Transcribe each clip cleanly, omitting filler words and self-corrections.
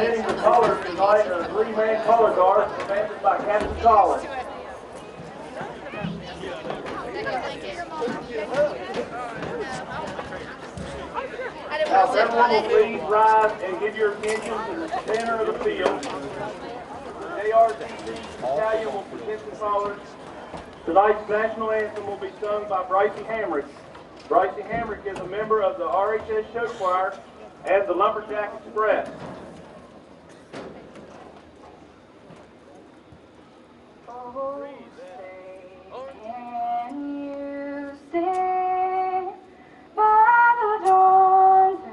Presenting the colors tonight are a 3-man color guard commanded by Captain Collins. Now, everyone will please rise and give your attention to the center of the field. The ARTC battalion will present the colors. Tonight's national anthem will be sung by Brycey Hamrick. Brycey Hamrick is a member of the RHS Show Choir and the Lumberjack Express. Oh, say, can you say by the dawn's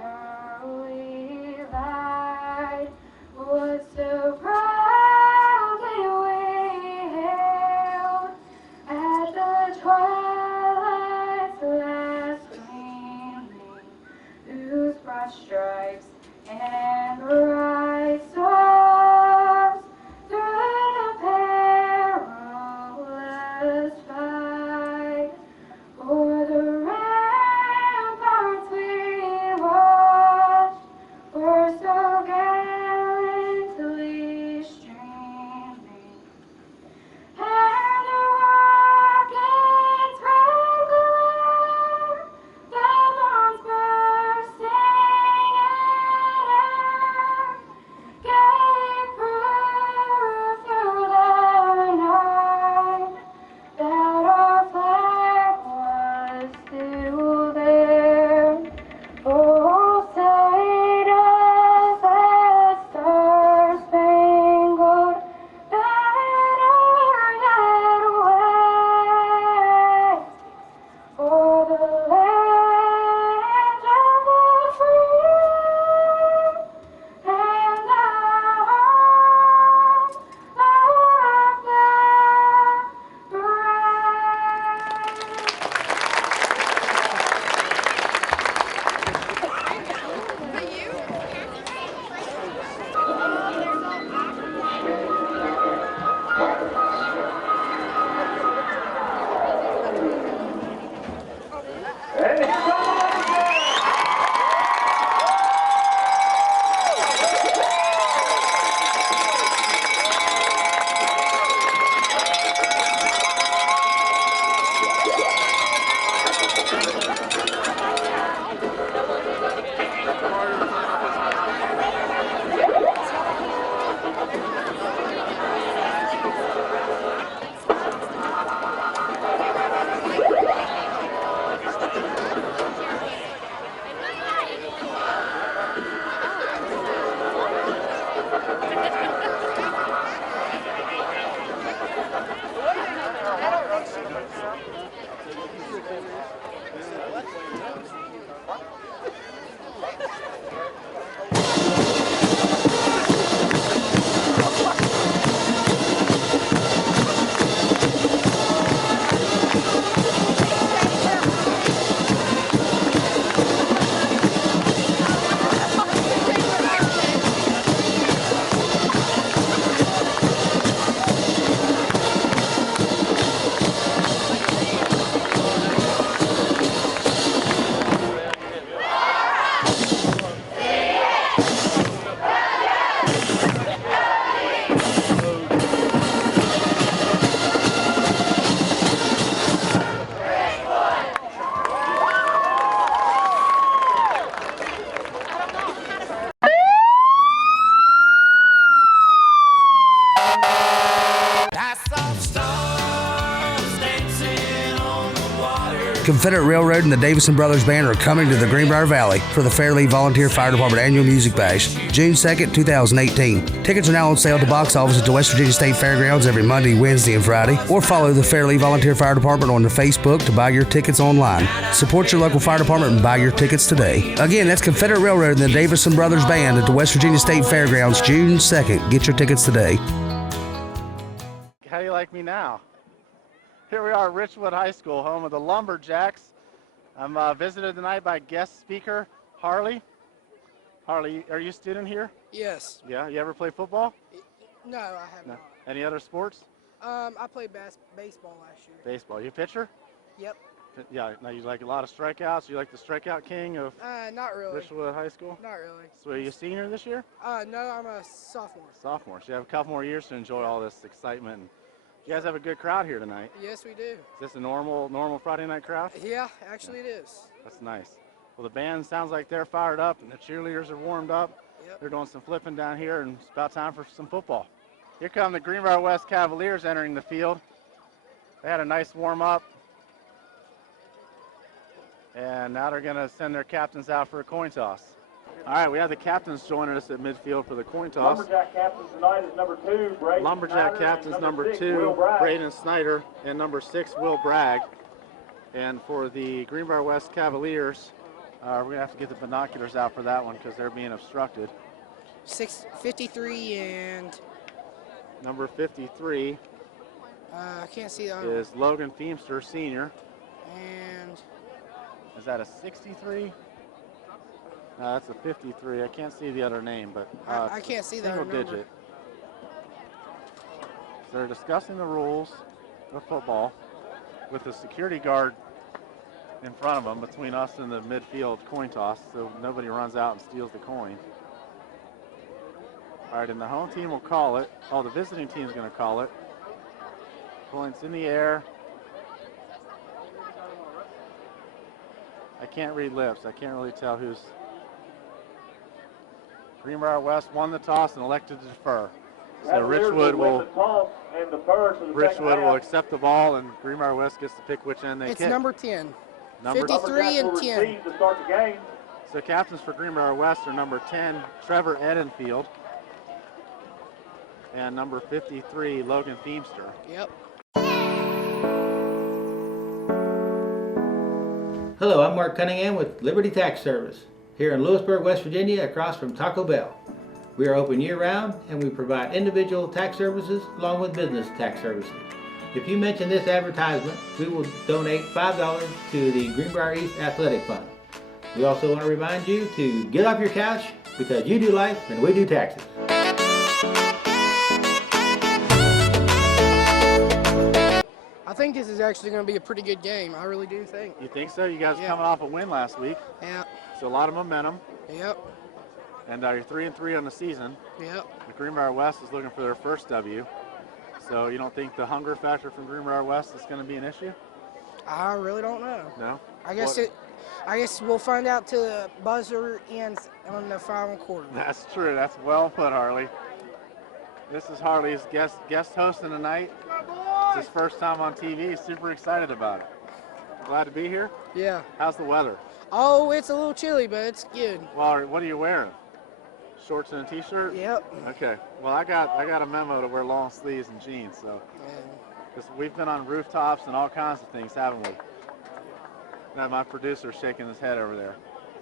early light was so proudly we hailed at the twilight's last gleaming, whose broad stripes and bright stars through the perilous fight o'er the ramparts we watched were so gallantly streaming, and the rocket's red glare, the bombs bursting in air, gave proof through the night that our flag was still there. Oh, say does that star-spangled banner yet wave for the land of the free and the home of the brave? And here come the Lumberjacks! Confederate Railroad and the Davison Brothers Band are coming to the Greenbrier Valley for the Fairleigh Volunteer Fire Department Annual Music Bash, June 2nd, 2018. Tickets are now on sale at the box office at the West Virginia State Fairgrounds every Monday, Wednesday, and Friday, or follow the Fairleigh Volunteer Fire Department on the Facebook to buy your tickets online. Support your local fire department and buy your tickets today. Again, that's Confederate Railroad and the Davison Brothers Band at the West Virginia State Fairgrounds, June 2nd. Get your tickets today. How do you like me now? Here we are at Richwood High School, home of the Lumberjacks. I'm visited tonight by guest speaker Harley. Harley, are you a student here? Yes. Yeah, you ever play football? No, I have not. Any other sports? I played baseball last year. Baseball. You a pitcher? Yep. Yeah, now you like a lot of strikeouts. You like the strikeout king of Not really. Richwood High School? Not really. So are you a senior this year? No, I'm a sophomore. Sophomore. So you have a couple more years to enjoy all this excitement. You guys have a good crowd here tonight. Yes, we do. Is this a normal Friday night crowd? Yeah, actually it is. That's nice. Well, the band sounds like they're fired up, and the cheerleaders are warmed up. Yep. They're doing some flipping down here, and it's about time for some football. Here come the Greenbrier West Cavaliers entering the field. They had a nice warm-up, and now they're going to send their captains out for a coin toss. All right, we have the captains joining us at midfield for the coin toss. Lumberjack captain tonight is number 2, Braden Lumberjack Snyder, captains and number 6, 2, Will Bragg. Braden Snyder, and number 6, Will Bragg. And for the Greenbrier West Cavaliers, we're going to have to get the binoculars out for that one because they're being obstructed. 653 and Number 53 I can't see the other is Logan Feemster, senior. one. And Is that a 63? No, that's a 53. I can't see the other name, but I can't see the other single number. digit. So they're discussing the rules of football with the security guard in front of them between us and the midfield coin toss, so nobody runs out and steals the coin. All right, and the home team will call it. Oh, the visiting team is going to call it. Points in the air. I can't read lips. I can't really tell who's. Greenbrier West won the toss and elected to defer. So Cavaliers Richwood win will the toss and defer to the second Richwood will half. accept the ball, and Greenbrier West gets to pick which end they It's kick. number 10. Number 53 Lumberjacks and will 10. receive to start the game. So captains for Greenbrier West are number 10, Trevor Edenfield, and number 53, Logan Feemster. Yep. Hello, I'm Mark Cunningham with Liberty Tax Service here in Lewisburg, West Virginia, across from Taco Bell. We are open year-round and we provide individual tax services along with business tax services. If you mention this advertisement, we will donate $5 to the Greenbrier East Athletic Fund. We also want to remind you to get off your couch because you do life and we do taxes. I think this is actually going to be a pretty good game. I really do think. You think so? You guys are Yeah. coming off a win last week, Yeah. so a lot of momentum, Yep. and you're 3-3 on the season. Yep. The Greenbrier West is looking for their first W. So you don't think the hunger factor from Greenbrier West is going to be an issue? I really don't know. No? I guess What- I guess we'll find out till the buzzer ends on the final quarter. That's true. That's well put, Harley. This is Harley's guest hosting tonight. It's his first time on TV. He's super excited about it. Glad to be here. Yeah. How's the weather? Oh, it's a little chilly, but it's good. Well, what are you wearing? Shorts and a t-shirt? Yep. Okay. Well, I got a memo to wear long sleeves and jeans, so And 'cause we've been on rooftops and all kinds of things, haven't we? Now my producer's shaking his head over there.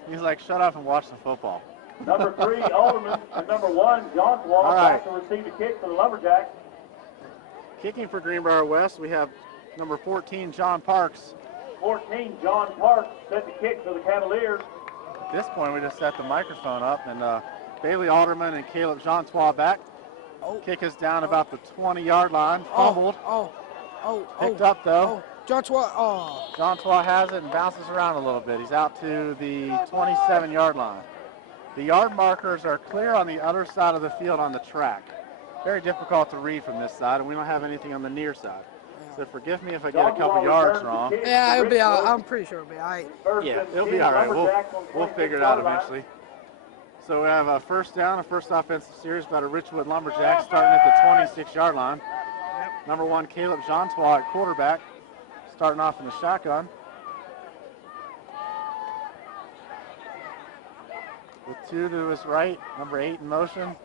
He's like, shut up and watch some football. Number 3, Alderman, and number 1, John All right. to receive a kick for the Lumberjacks. Kicking for Greenbrier West, we have number 14, John Parks. 14, John Park, set the kick for the Cavaliers. At this point, we just set the microphone up, and Bailey Alderman and Caleb Jeantois back. oh, Kick is down about the 20-yard line, fumbled. Picked up, though. Oh, Joshua. Oh. Jeantois has it and bounces around a little bit. He's out to the 27-yard line. The yard markers are clear on the other side of the field on the track. Very difficult to read from this side, and we don't have anything on the near side. So forgive me if I get a couple yards wrong. Yeah, it'll be. I'm pretty sure it'll be all right. Yeah, it'll be all right. We'll figure it out eventually. So we have a first down, a first offensive series by the Richwood Lumberjacks starting at the 26-yard line. Number 1, Caleb Jeantois at quarterback, starting off in the shotgun. With 2 to his right, number 8 in motion.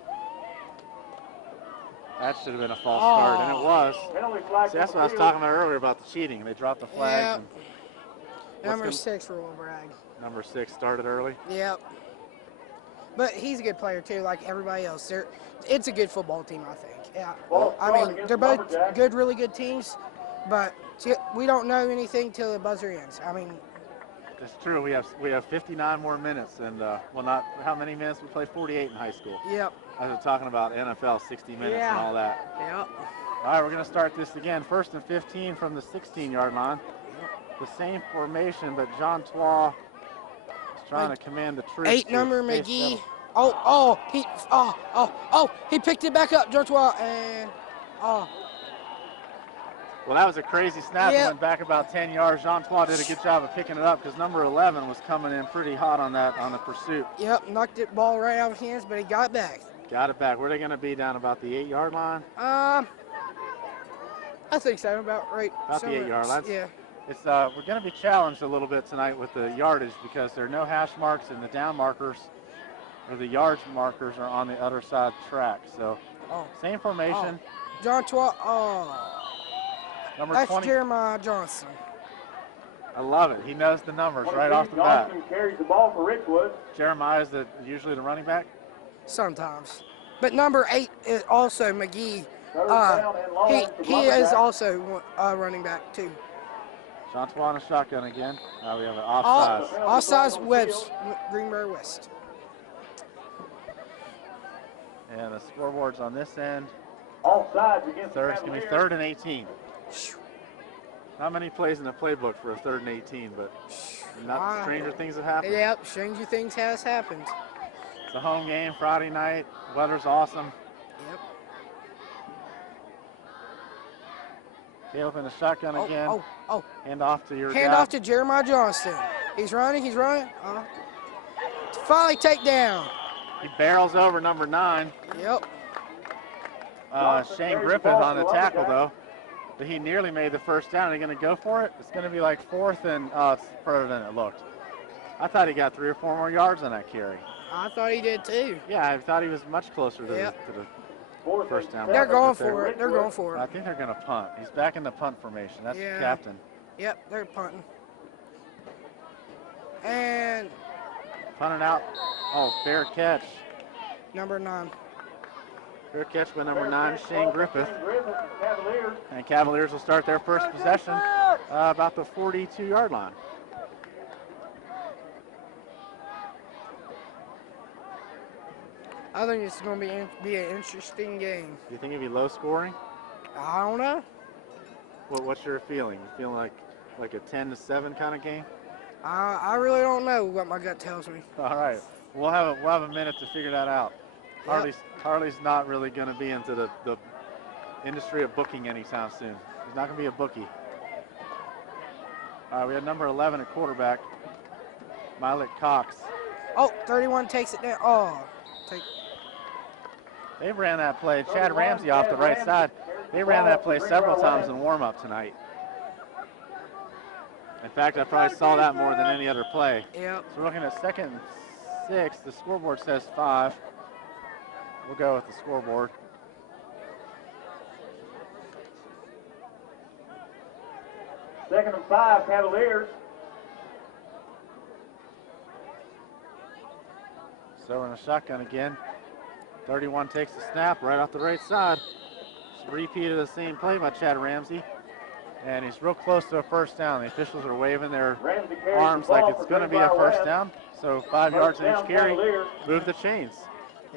That should have been a false start, and it was. Penalty flag See, that's on what I the was field. talking about earlier about the cheating. They dropped the flags. Yeah. And Number gonna- 6 for Will Bragg. number 6 started early. Yep. But he's a good player too, like everybody else. It's a good football team, I think. Yeah. Well, I mean, against they're both Lumberjacks. good, really good teams, but we don't know anything till the buzzer ends. I mean, It's true. We have 59 more minutes, and well, not how many minutes? We played 48 in high school. yep. I was talking about NFL 60 minutes and Yeah. all that. Yep. All right, we're going to start this again. First and 15 from the 16-yard line. the same formation, but Jean Trois is trying to command the troops. 8 number McGee. He picked it back up, Jortois, and Well, that was a crazy snap. Yep. It went back about 10 yards. Jean Trois did a good job of picking it up because number 11 was coming in pretty hot on the pursuit. Yep, knocked the ball right out of his hands, but he got it back. Got it back. Where are they going to be, down about the 8-yard line? I think so, about right. About the 8-yard line. Yeah. It's we're going to be challenged a little bit tonight with the yardage because there are no hash marks and the down markers or the yards markers are on the other side of the track. So same formation. John Trois. Number That's 20. Jeremiah Johnson. I love it. He knows the numbers right off the bat. Johnson carries the ball for Richwood. Jeremiah is usually the running back. Sometimes. But number 8 is also McGee. Third down and long for He is Lumberjacks. also a running back, too. Jean Trois on a shotgun again. Now we have an offside. Offsides West, Greenbrier West. And the scoreboard's on this end. Offsides against the It's going to be Cavaliers. 3rd and 18. Not many plays in the playbook for a 3rd and 18, but not stranger things have happened. Yep, stranger things has happened. It's a home game, Friday night. Weather's awesome. Yep. Caleb in the shotgun again. Hand off to your Hand guy. off to Jeremiah Johnston. He's running. Finally takedown. He barrels over number 9. Yep. Shane Griffith on the tackle, though. But he nearly made the first down. Are they going to go for it? It's going to be like 4th and it's further than it looked. I thought he got 3 or 4 more yards on that carry. I thought he did too. Yeah, I thought he was much closer to the first down. They're going for it. They're going for I it. think they're going to punt. He's back in the punt formation. That's the captain. Yep, they're punting. And Punting out. Oh, fair catch. number 9. Fair catch by number 9, Shane Griffith. Cavaliers. And Cavaliers will start their first possession about the 42-yard line. I think it's going to be an interesting game. Do you think it'd be low scoring? I don't know. What's your feeling? You feeling like a 10-7 kind of game? I really don't know what my gut tells me. All right, we'll have a minute to figure that out. Yep. Harley's not really going to be into the industry of booking anytime soon. He's not going to be a bookie. All right, we have number 11 at quarterback, Milet Cox. 31 takes it down. They ran that play. Chad Ramsey off the right side. They ran that play several times in warm-up tonight. In fact, I probably saw that more than any other play. Yep. So we're looking at 2nd and 6. The scoreboard says 5. We'll go with the scoreboard. Second and 5, Cavaliers. So we're in a shotgun again. 31 takes the snap right off the right side. Just repeated the same play by Chad Ramsey. And he's real close to a first down. The officials are waving their Ramsey carries arms the like ball it's for going to be a Greenbrier first West. down. So 5 yards in First each down, carry. Cavaliers. Move the chains.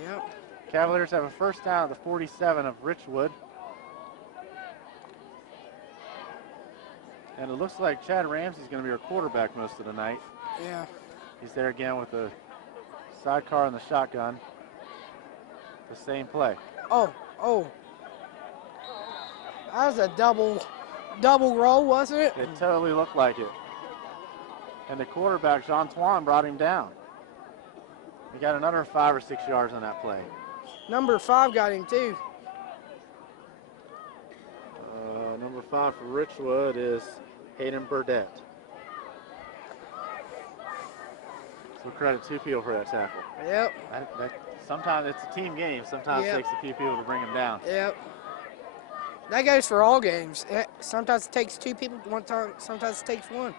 Yep. Cavaliers have a first down at the 47 of Richwood. And it looks like Chad Ramsey's going to be our quarterback most of the night. Yeah. He's there again with the sidecar and the shotgun. The same play. That was a double roll, wasn't it? It totally looked like it. And the quarterback, Jean Trois, brought him down. He got another 5 or 6 yards on that play. Number 5 got him too. Number 5 for Richwood is Hayden Burdett. So we'll credit 2 people for that tackle. Yep. Sometimes it's a team game. Sometimes it takes a few people to bring him down. Yep. That goes for all games. Sometimes it takes 2 people one time. Sometimes it takes 1.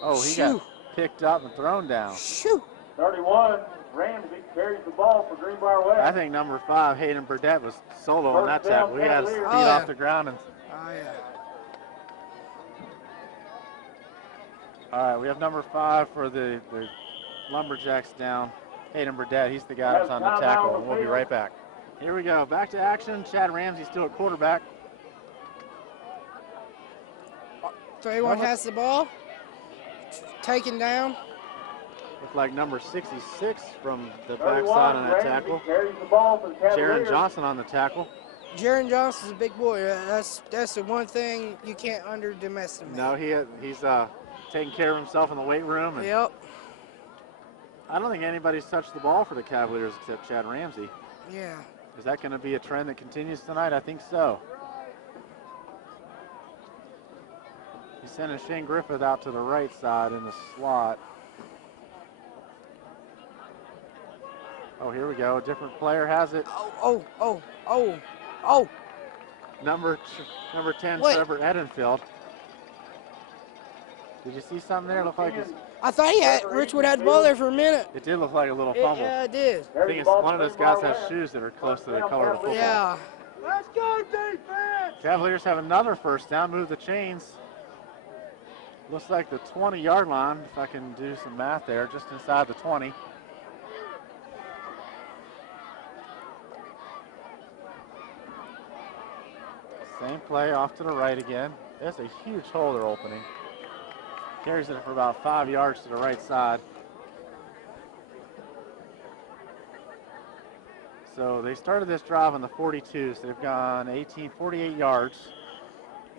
Oh, he got picked up and thrown down. Shoot. 31, Ramsey carries the ball for Greenbrier West. I think number 5, Hayden Burdett, was solo on that First down, tackle. He had his feet Cavaliers. off the ground. And Oh, yeah. all right, we have number 5 for the Lumberjacks down. Hayden Burdett, he's the guy that's on the tackle, and we'll be right back. Here we go, back to action. Chad Ramsey still at quarterback. 31 has the ball. taken down. Looked like number 66 from the 31, backside on that Ramsey tackle. carries the ball for the Cavaliers. Jaron Johnson on the tackle. Jaron Johnson's a big boy. That's the one thing you can't underestimate. No, he's taking care of himself in the weight room. And Yep. I don't think anybody's touched the ball for the Cavaliers except Chad Ramsey. Yeah. Is that going to be a trend that continues tonight? I think so. He's sending Shane Griffith out to the right side in the slot. Oh, here we go. A different player has it. Oh. Number 10, What? Trevor Edenfield. Did you see something there? It looked like I thought Richwood had the ball there for a minute. it did look like a little fumble. Yeah, it did. I think it's one of those guys has shoes that are close to the color of the football. Yeah. Let's go, defense! Cavaliers have another first down, move the chains. Looks like the 20-yard line, if I can do some math there, just inside the 20. Same play off to the right again. That's a huge hole they're opening. Carries it for about 5 yards to the right side. So they started this drive on the 42, so they've gone 48 yards.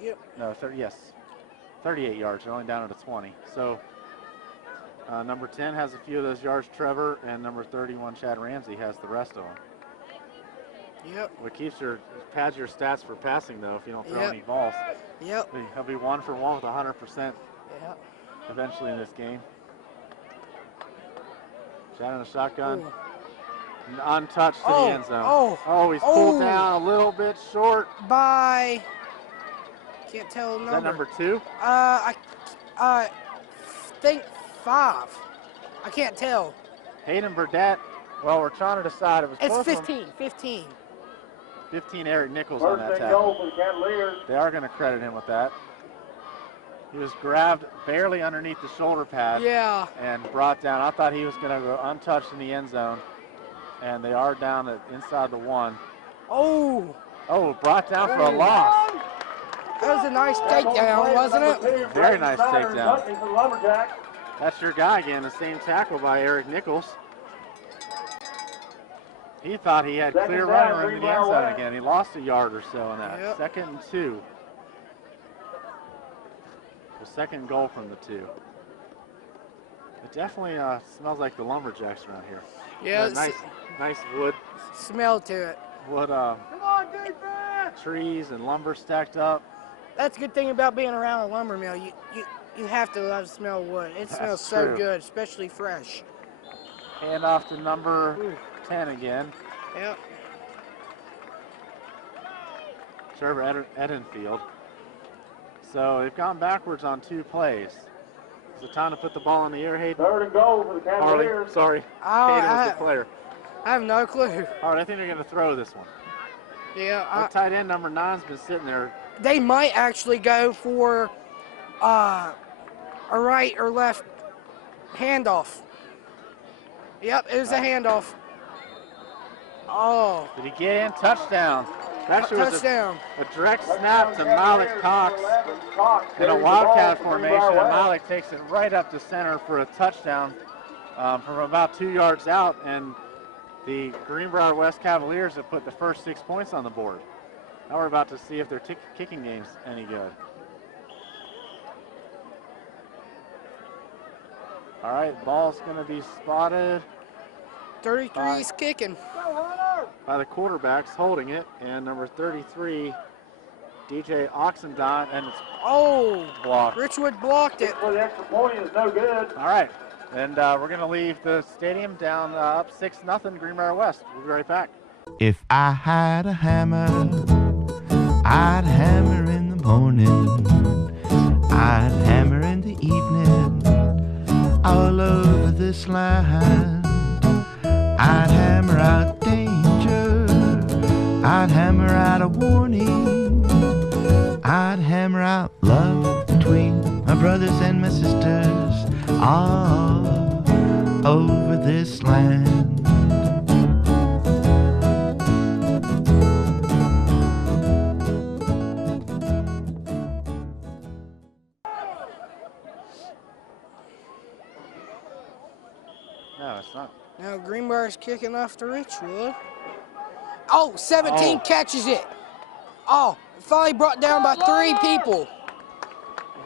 Yep. No, 38 yards. They're only down at a 20. So number 10 has a few of those yards, Trevor, and number 31, Chad Ramsey, has the rest of them. Yep. What pads your stats for passing, though, if you don't throw Yep. any balls. Yep. He'll be 1 for 1 with 100% Yep. eventually in this game. Chad in the shotgun. Ooh. Untouched to Oh, the end zone. oh, He's pulled oh. down a little bit short. By. Can't tell the Is that number. number 2? I think 5. I can't tell. Hayden Burdett. Well, we're trying to decide. It was It's both of them. 15. 15 Eric Nichols on that First and tackle. goal for the Cavaliers. They are going to credit him with that. He was grabbed barely underneath the shoulder pad Yeah. and brought down. I thought he was going to go untouched in the end zone. And they are down at inside the 1. Oh, Brought down for a loss. that was a nice takedown, wasn't it? Very nice Snyder takedown. touching for the Lumberjacks. That's your guy again, the same tackle by Eric Nichols. He thought he had Second clear down, running room in the Greenbrier end zone West. again. He lost a yard or so on that. Yep. 2nd and 2. The second goal from the 2. It definitely smells like the Lumberjacks around here. Yeah. Nice wood Smell to it. Come on, defense! trees and lumber stacked up. That's a good thing about being around a lumber mill. You have to love the smell of wood. It smells so true. good, especially fresh. Hand off to number 10 again. Yep. Trevor Edenfield. So they've gone backwards on 2 plays. Is it time to put the ball in the air, Hayden? Third and goal for the Harley, Cavaliers. sorry. Oh, Hayden was the player. I have no clue. All right, I think they're going to throw this one. Yeah. That tight end number 9's been sitting there. They might actually go for a right or left handoff. Yep, it was a handoff. Oh, Did he get in? Touchdown. Actually, was touchdown. a direct snap to Malik Cox in a wildcat formation, and Malik takes it right up to center for a touchdown from about 2 yards out, and the Greenbrier West Cavaliers have put the first 6 points on the board. Now we're about to see if their kicking game's any good. All right, ball's going to be spotted 33's kicking. by the quarterbacks holding it, and number 33, DJ Oxendine, and it's Oh, blocked. Richwood blocked it. For the extra point is no good. All right, and we're going to leave the stadium down up 6-0 Greenbrier West. We'll be right back. If I had a hammer, I'd hammer in the morning, I'd hammer in the evening, all over this land. I'd hammer out danger, I'd hammer out a warning, I'd hammer out love between my brothers and my sisters all over this land. Now Greenbrier's kicking off to Richwood. Oh, 17 catches it. Oh, finally brought down by 3 people.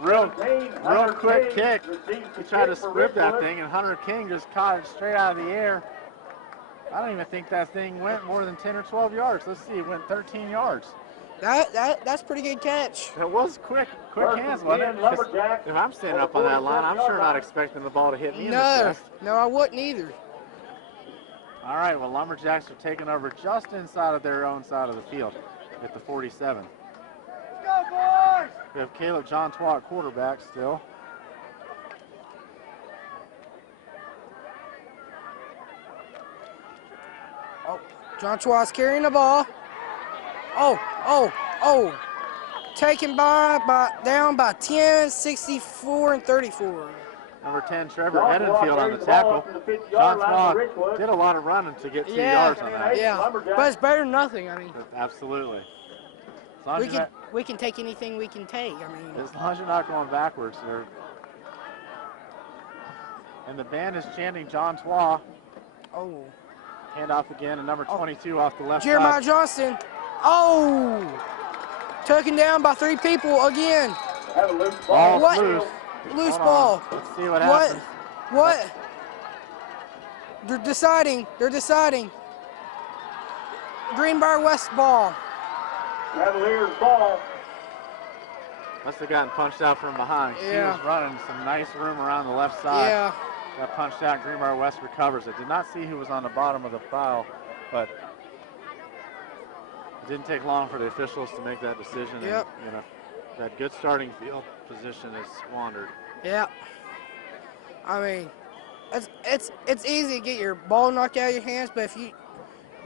Real quick kick. He tried to squib that thing, and Hunter King just caught it straight out of the air. I don't even think that thing went more than 10 or 12 yards. Let's see, it went 13 yards. That's a pretty good catch. It was quick hands, wasn't it? 'Cause if I'm standing up on that line, I'm sure not expecting the ball to hit me in the chest. No, I wouldn't either. All right, well, Lumberjacks are taking over just inside of their own side of the field at the 47. Let's go, boys! We have Caleb John Twa at quarterback still. Oh, John Twa's carrying the ball. Oh. Taken down by 10, 64, and 34. Number 10, Trevor Edenfield on the tackle. John Twa did a lot of running to get 2 yards on that. Yeah, but it's better than nothing. I mean, absolutely. We can take anything we can take. I mean, as long as you're not going backwards there. And the band is chanting John Twa. Oh. Hand off again, and number 22 off the left Jeremiah side. Johnston. Oh! Taken down by 3 people again. Have a loose ball. What? Loose. Loose Hold ball. on. Let's see what happens. What? They're deciding. Greenbrier West ball. Cavaliers ball. Must have gotten punched out from behind. Yeah. She was running some nice room around the left side. Yeah. Got punched out. Greenbrier West recovers it. Did not see who was on the bottom of the pile, but it didn't take long for the officials to make that decision. Yep. And, that good starting field position is squandered. Yeah. I mean, it's easy to get your ball knocked out of your hands, but if you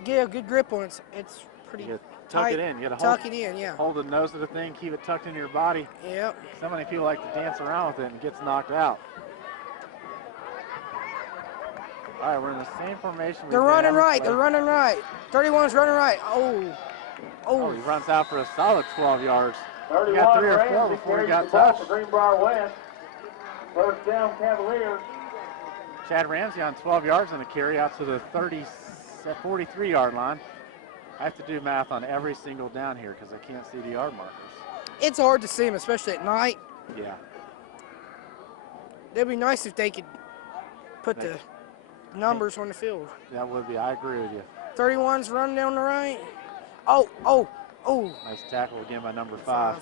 get a good grip on it, it's pretty You tight. tuck it in. You got to Tuck it in, yeah. hold the nose of the thing, keep it tucked into your body. Yep. So many people like to dance around with it and gets knocked out. All right, we're in the same formation. They're running right. 31's running right. Oh, he runs out for a solid 12 yards. He 31 got 3 or 4 Ramsey before he carries got the ball touched. for Greenbrier West. First down, Cavaliers. Chad Ramsey on 12 yards on the carry out to the 43-yard line. I have to do math on every single down here because I can't see the yard markers. it's hard to see them, especially at night. Yeah. It'd be nice if they could put the numbers on the field. That would be. I agree with you. 31's running down the right. Oh. Nice tackle again by number 5.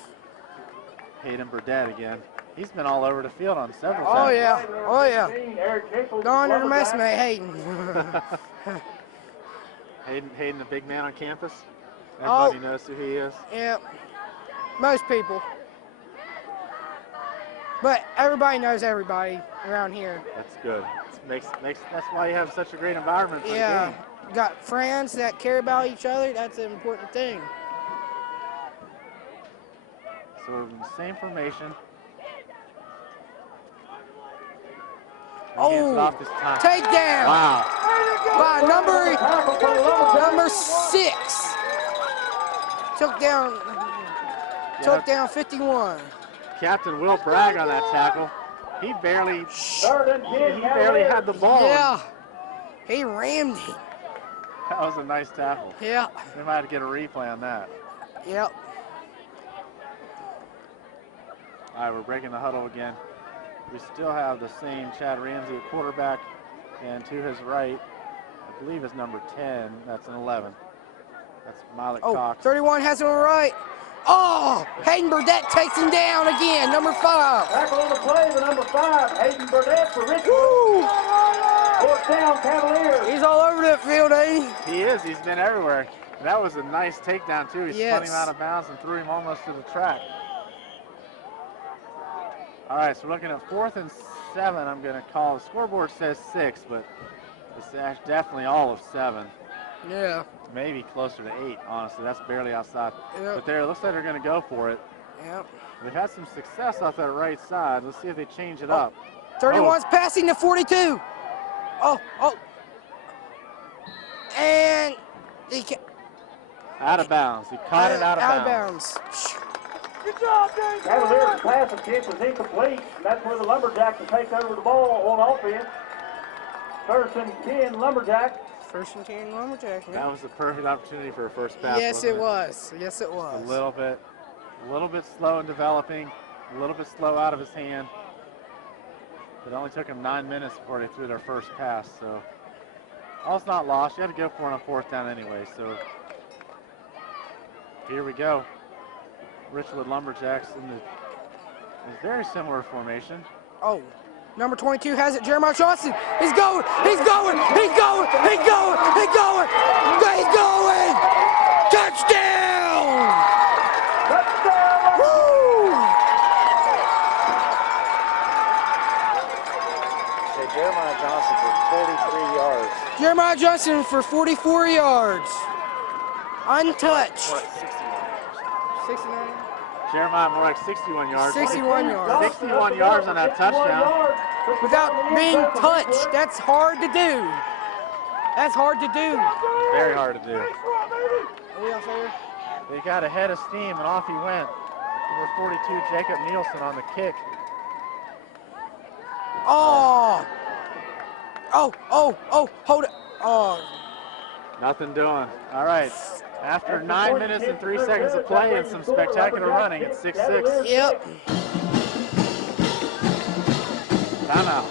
Hayden Burdett again. He's been all over the field on several Oh, tackles. yeah. Go under the mess, mate, Hayden. Hayden, the big man on campus. Everybody knows who he is. Yeah, most people. But everybody knows everybody around here. That's good. That's why you have such a great environment for the game. Got friends that care about each other. That's an important thing. So we're in the same formation. Hands it off this time. Takedown. Wow. By number 6. Took down 51. Captain Will Bragg on that tackle. He barely had the ball. Yeah. He rammed him. That was a nice tackle. Yeah. We might have to get a replay on that. Yep. All right, we're breaking the huddle again. We still have the same Chad Ramsey at quarterback, and to his right, I believe is number 10. That's an 11. That's Malik Cox. 31 has him right. Oh, Hayden Burdett takes him down again, number 5. Tackle on the play with number 5, Hayden Burdett for Richwood. Fourth down, Cavaliers. He's all over that field, ain't he? He is. He's been everywhere. That was a nice takedown, too. He spun him out of bounds and threw him almost to the track. All right, so we're looking at 4th and 7. I'm going to call. The scoreboard says 6, but it's definitely all of 7. Yeah. Maybe closer to 8, honestly. That's barely outside. Yep. But it looks like they're going to go for it. Yep. They've had some success off that right side. Let's see if they change it up. 31's passing to 42. And he out of bounds. He caught it out of bounds. Good job, Dave. Cavaliers' pass attempt was incomplete, and that's where the Lumberjacks will take over the ball on offense. First and 10 Lumberjacks. First and 10 Lumberjacks, That man. was the perfect opportunity for a first pass. Yes, wasn't it was. Yes, it was. A little bit slow in developing, a little bit slow out of his hand. It only took him 9 minutes before they threw their first pass, so all's not lost. You had to go for it on fourth down anyway, so here we go. Richwood Lumberjacks in a very similar formation. Oh, number 22 has it. Jeremiah Johnson. He's going. He's going. He's going. He's going. He's going. He's going. Touchdown! Woo! Say Jeremiah Johnson for 43 yards. Jeremiah Johnson for 44 yards. Untouched. 69. Jeremiah more like 61 yards. 61 yards. 61 yards on that touchdown. Without being touched. That's hard to do. That's hard to do. Very hard to do. Are we off air? They got ahead of steam and off he went. Number 42, Jacob Nielsen on the kick. Oh. Oh, hold it. Oh. Nothing doing. All right. After 9 minutes and 3 seconds of play and some spectacular running, it's 6-6. Yep. Timeout.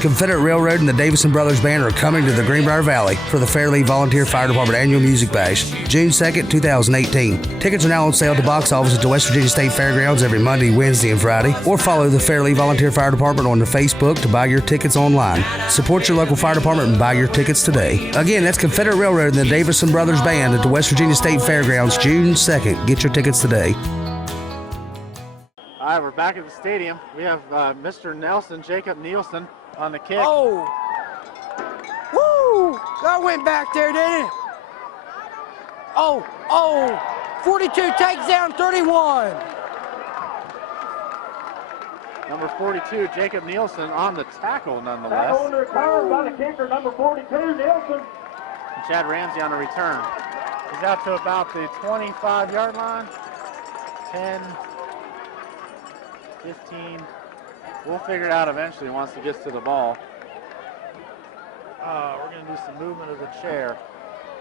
Confederate Railroad and the Davison Brothers Band are coming to the Greenbrier Valley for the Fairleigh Volunteer Fire Department Annual Music Bash, June 2nd, 2018. Tickets are now on sale at the box office at the West Virginia State Fairgrounds every Monday, Wednesday, and Friday, or follow the Fairleigh Volunteer Fire Department on the Facebook to buy your tickets online. Support your local fire department and buy your tickets today. Again, that's Confederate Railroad and the Davison Brothers Band at the West Virginia State Fairgrounds, June 2nd. Get your tickets today. All right, we're back at the stadium. We have Mr. Nelson, Jacob Nielsen, on the kick. Oh. Woo! That went back there, didn't it? Oh. 42 takes down 31. Number 42, Jacob Nielsen, on the tackle nonetheless. Tackle returned by the kicker, number 42, Nielsen. And Chad Ramsey on the return. He's out to about the 25-yard line. 10, 15. We'll figure it out eventually once he gets to the ball. We're going to do some movement of the chair.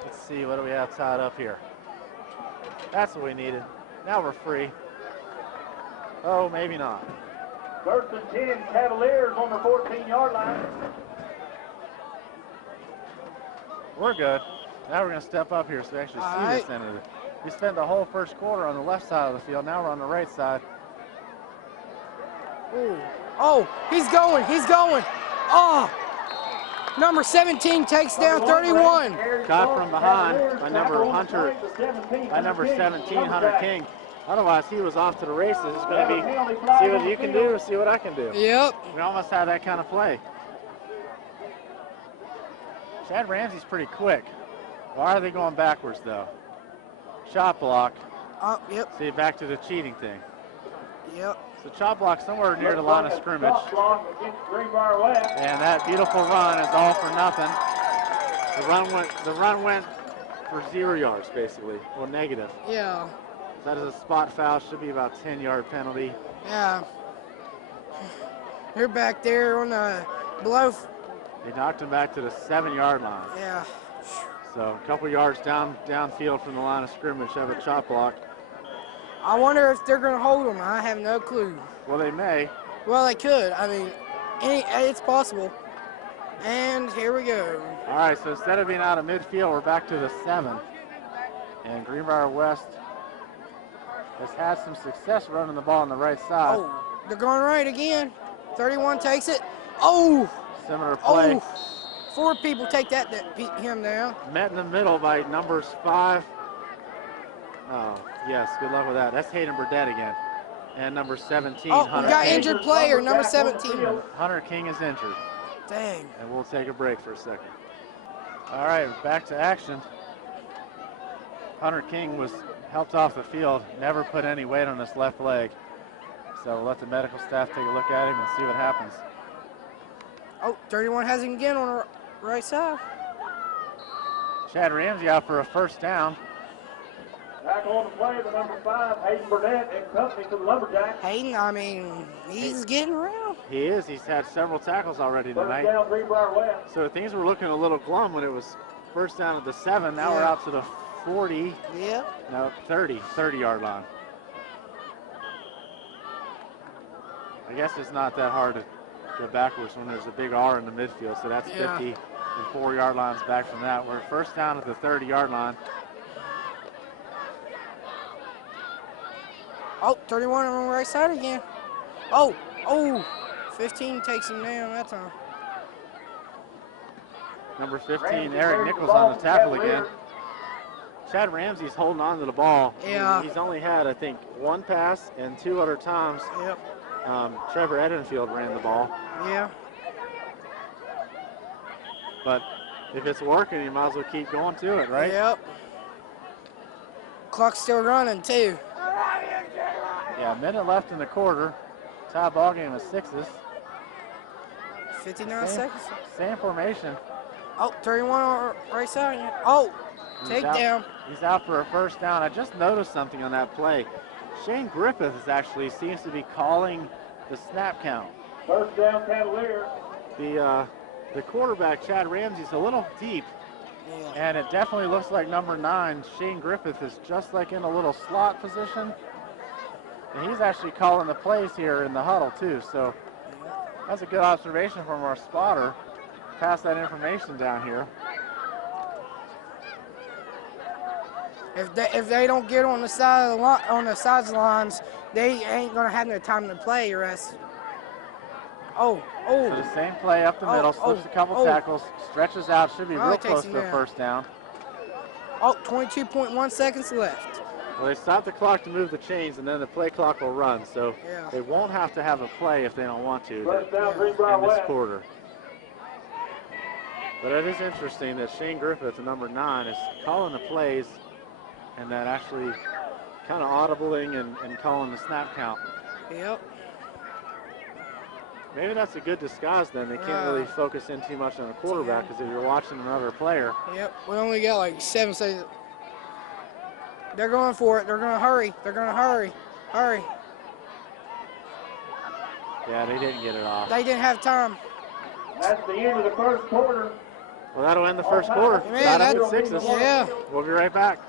Let's see, what do we have tied up here? That's what we needed. Now we're free. Oh, maybe not. First and 10 Cavaliers on the 14-yard line. We're good. Now we're going to step up here so we actually see this end of it. We spent the whole first quarter on the left side of the field. Now we're on the right side. Ooh. Oh, he's going. Oh. Number 17 takes down 31. Caught from behind by number 17, Hunter King. Otherwise, he was off to the races. It's going to be see what you can do, see what I can do. Yep. We almost had that kind of play. Chad Ramsey's pretty quick. Why are they going backwards, though? Shot block. Yep. See, back to the cheating thing. Yep. So chop block somewhere near the line of scrimmage. And that beautiful run is all for nothing. The run went for 0 yards, basically, or negative. Yeah. That is a spot foul. Should be about 10-yard penalty. Yeah. You're back there on the below. They knocked him back to the 7-yard line. Yeah. So a couple yards downfield from the line of scrimmage, have a chop block. I wonder if they're going to hold him. I have no clue. Well, they may. Well, they could. I mean, it's possible. And here we go. All right, so instead of being out of midfield, we're back to the 7. And Greenbrier West has had some success running the ball on the right side. Oh, they're going right again. 31 takes it. Oh! Similar play. Oh! 4 people take that beat him down. Met in the middle by numbers 5. Oh, yes, good luck with that. That's Hayden Burdett again. And number 17, Oh, Hunter we got King. injured player, number 17. Hunter King is injured. Dang. And we'll take a break for a second. All right, back to action. Hunter King was helped off the field, never put any weight on his left leg. So we'll let the medical staff take a look at him and see what happens. Oh, 31 has him again on the right side. Chad Ramsey out for a first down. Back on the play, the number 5, Hayden Burnett and company for the Lumberjacks. Hayden, I mean, he's getting around. He is. He's had several tackles already tonight. First down, Greenbrier West. So things were looking a little glum when it was first down at the 7. Now we're out to the 40. Yeah. No, 30-yard line. I guess it's not that hard to go backwards when there's a big R in the midfield. So that's 50 and 4-yard lines back from that. We're first down at the 30-yard line. Oh, 31 on the right side again. 15 takes him down that time. Number 15, Eric Nichols on the tackle again. Chad Ramsey's holding on to the ball. Yeah. He's only had, I think, 1 pass, and 2 other times Trevor Edenfield ran the ball. Yeah. But if it's working, you might as well keep going to it, right? Yep. Clock's still running, too. Yeah, a minute left in the quarter. Tie ball game is 6s. 59 seconds. Same formation. 31 on the right side. Takedown. He's out for a first down. I just noticed something on that play. Shane Griffith seems to be calling the snap count. First down, Cavaliers. The quarterback, Chad Ramsey's a little deep, and it definitely looks like number 9, Shane Griffith, is just like in a little slot position. And he's actually calling the plays here in the huddle too, so that's a good observation from our spotter. Pass that information down here. If they don't get on the side of the on the sidelines, they ain't gonna have no time to play. Rest. So the same play up the middle, slips a couple tackles, stretches out, should be real close to a first down. 22.1 seconds left. Well, they stop the clock to move the chains, and then the play clock will run. So they won't have to have a play if they don't want to in this quarter. But it is interesting that Shane Griffith, the number 9, is calling the plays and then actually kind of audibling and calling the snap count. Yep. Maybe that's a good disguise then. They can't really focus in too much on the quarterback because if you're watching another player. Yep, we only got like 7 seconds. They're going for it. They're going to hurry. They're going to hurry. Hurry. Yeah, they didn't get it off. They didn't have time. That's the end of the first quarter. Well, that'll end the first quarter. Man, that's 6s. Yeah. We'll be right back.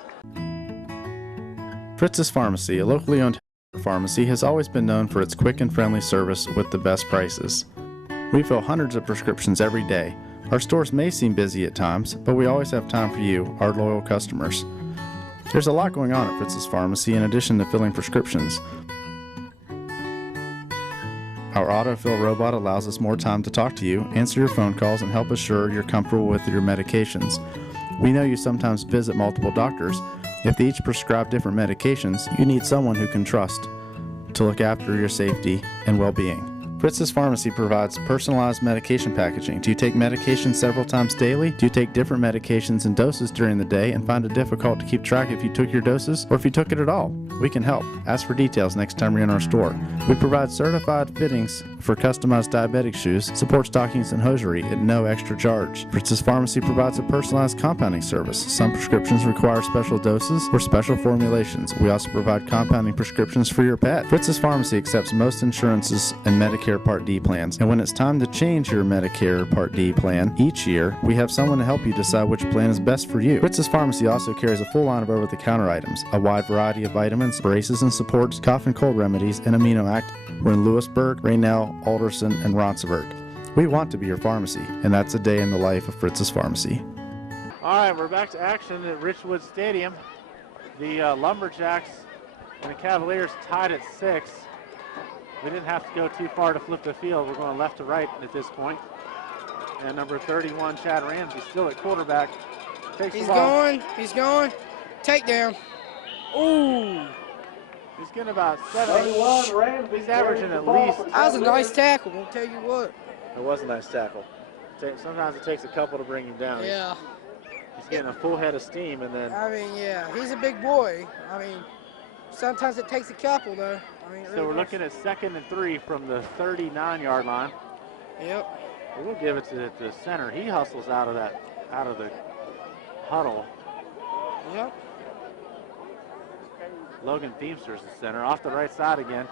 Fritz's Pharmacy, a locally owned pharmacy, has always been known for its quick and friendly service with the best prices. We fill hundreds of prescriptions every day. Our stores may seem busy at times, but we always have time for you, our loyal customers. There's a lot going on at Fritz's Pharmacy in addition to filling prescriptions. Our autofill robot allows us more time to talk to you, answer your phone calls, and help assure you're comfortable with your medications. We know you sometimes visit multiple doctors. If they each prescribe different medications, you need someone who can trust to look after your safety and well-being. Fritz's Pharmacy provides personalized medication packaging. Do you take medication several times daily? Do you take different medications and doses during the day and find it difficult to keep track if you took your doses or if you took it at all? We can help. Ask for details next time you're in our store. We provide certified fittings for customized diabetic shoes, support stockings, and hosiery at no extra charge. Fritz's Pharmacy provides a personalized compounding service. Some prescriptions require special doses or special formulations. We also provide compounding prescriptions for your pet. Fritz's Pharmacy accepts most insurances and Medicare Part D plans. And when it's time to change your Medicare Part D plan each year, we have someone to help you decide which plan is best for you. Fritz's Pharmacy also carries a full line of over-the-counter items, a wide variety of vitamins, braces and supports, cough and cold remedies, and amino actives. We're in Lewisburg, Raynell, Alderson, and Ronsevert. We want to be your pharmacy, and that's a day in the life of Fritz's Pharmacy. All right, we're back to action at Richwood Stadium. The Lumberjacks and the Cavaliers tied at 6. We didn't have to go too far to flip the field. We're going left to right at this point. And number 31, Chad Ramsey, still at quarterback. He's going. Takedown. Ooh. He's getting about 7. He's averaging at least. That was a nice tackle, I'll tell you what. It was a nice tackle. Sometimes it takes a couple to bring him down. Yeah. He's getting a full head of steam, and then. I mean, yeah, he's a big boy. I mean, sometimes it takes a couple, though. I mean, so we're looking at 2nd and 3 from the 39-yard line. Yep. We'll give it to the center. He hustles out of the huddle. Yep. Logan Thiemster's the center, off the right side again.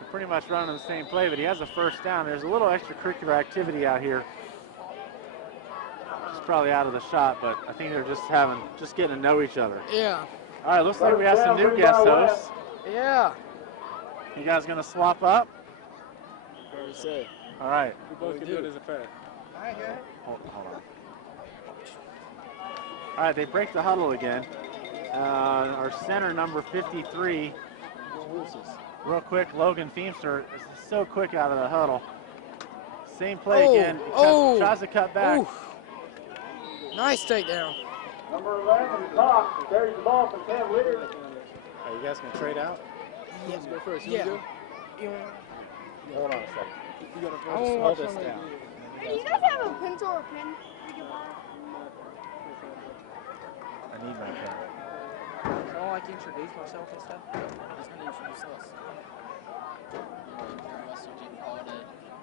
They're pretty much running the same play, but he has a first down. There's a little extracurricular activity out here. It's probably out of the shot, but I think they're just getting to know each other. Yeah. All right, looks like we have some new guest hosts. Yeah. You guys gonna swap up? What do you say? All right. We both can do it as a pair. Hold on. All right, they break the huddle again. Our center, number 53, real quick, Logan Thiemster is so quick out of the huddle. Same play again. Tries to cut back. Ooh. Nice takedown. Number 11, Cox, carries the ball for Cavaliers. Are you guys gonna trade out? Let's go first. You Yeah. wanna go? Hold on a second. You gotta I wanna first. watch Hold this somebody down. Hey, do you guys have a pencil or pen? We can borrow? I need my pen. So I like to introduce myself and stuff. Who's gonna introduce us?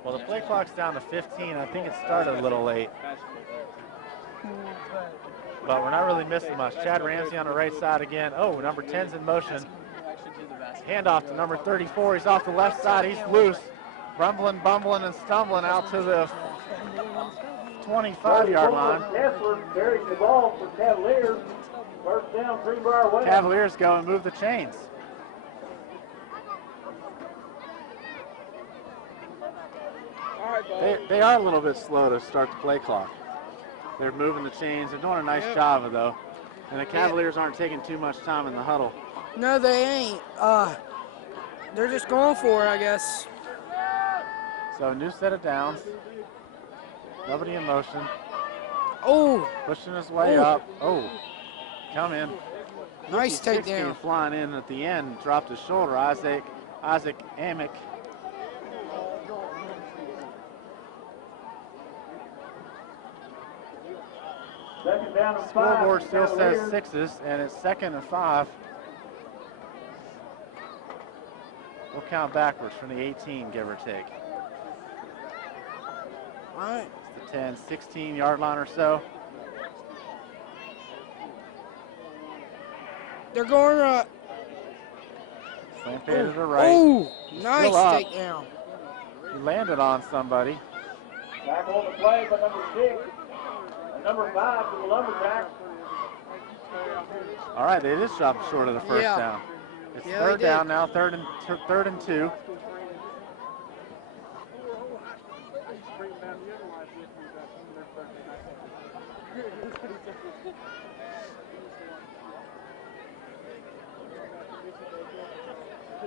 Well, the play clock's down to 15. I think it started a little late. But we're not really missing much. Chad Ramsey on the right side again. Oh, number 10's in motion. Handoff to number 34. He's off the left side. He's loose. Rumbling, bumbling, and stumbling out to the 25-yard line. Kessler carries the ball for Cavaliers. First down, Greenbrier West. Cavaliers go and move the chains. They are a little bit slow to start the play clock. They're moving the chains. They're doing a nice job of it, though. And the Cavaliers aren't taking too much time in the huddle. No, they ain't. They're just going for it, I guess. So a new set of downs. Nobody in motion. Oh, Pushing his way up. Oh, come in. nice 16 takedown. flying in at the end. Dropped his shoulder. Isaac Amick. Second down and 5. Scoreboard still says Cavaliers. 6s, and it's 2nd and 5. We'll count backwards from the 18, give or take. All right. It's the 10, 16-yard line or so. They're going Same pay to the right. Oh, He's nice still up. takedown. He landed on somebody. Back on the play by number 6. And number 5 for the Lumberjacks. All right, they just dropped short of the first Yeah. down. It's Yeah, third they down did. now, third and 2.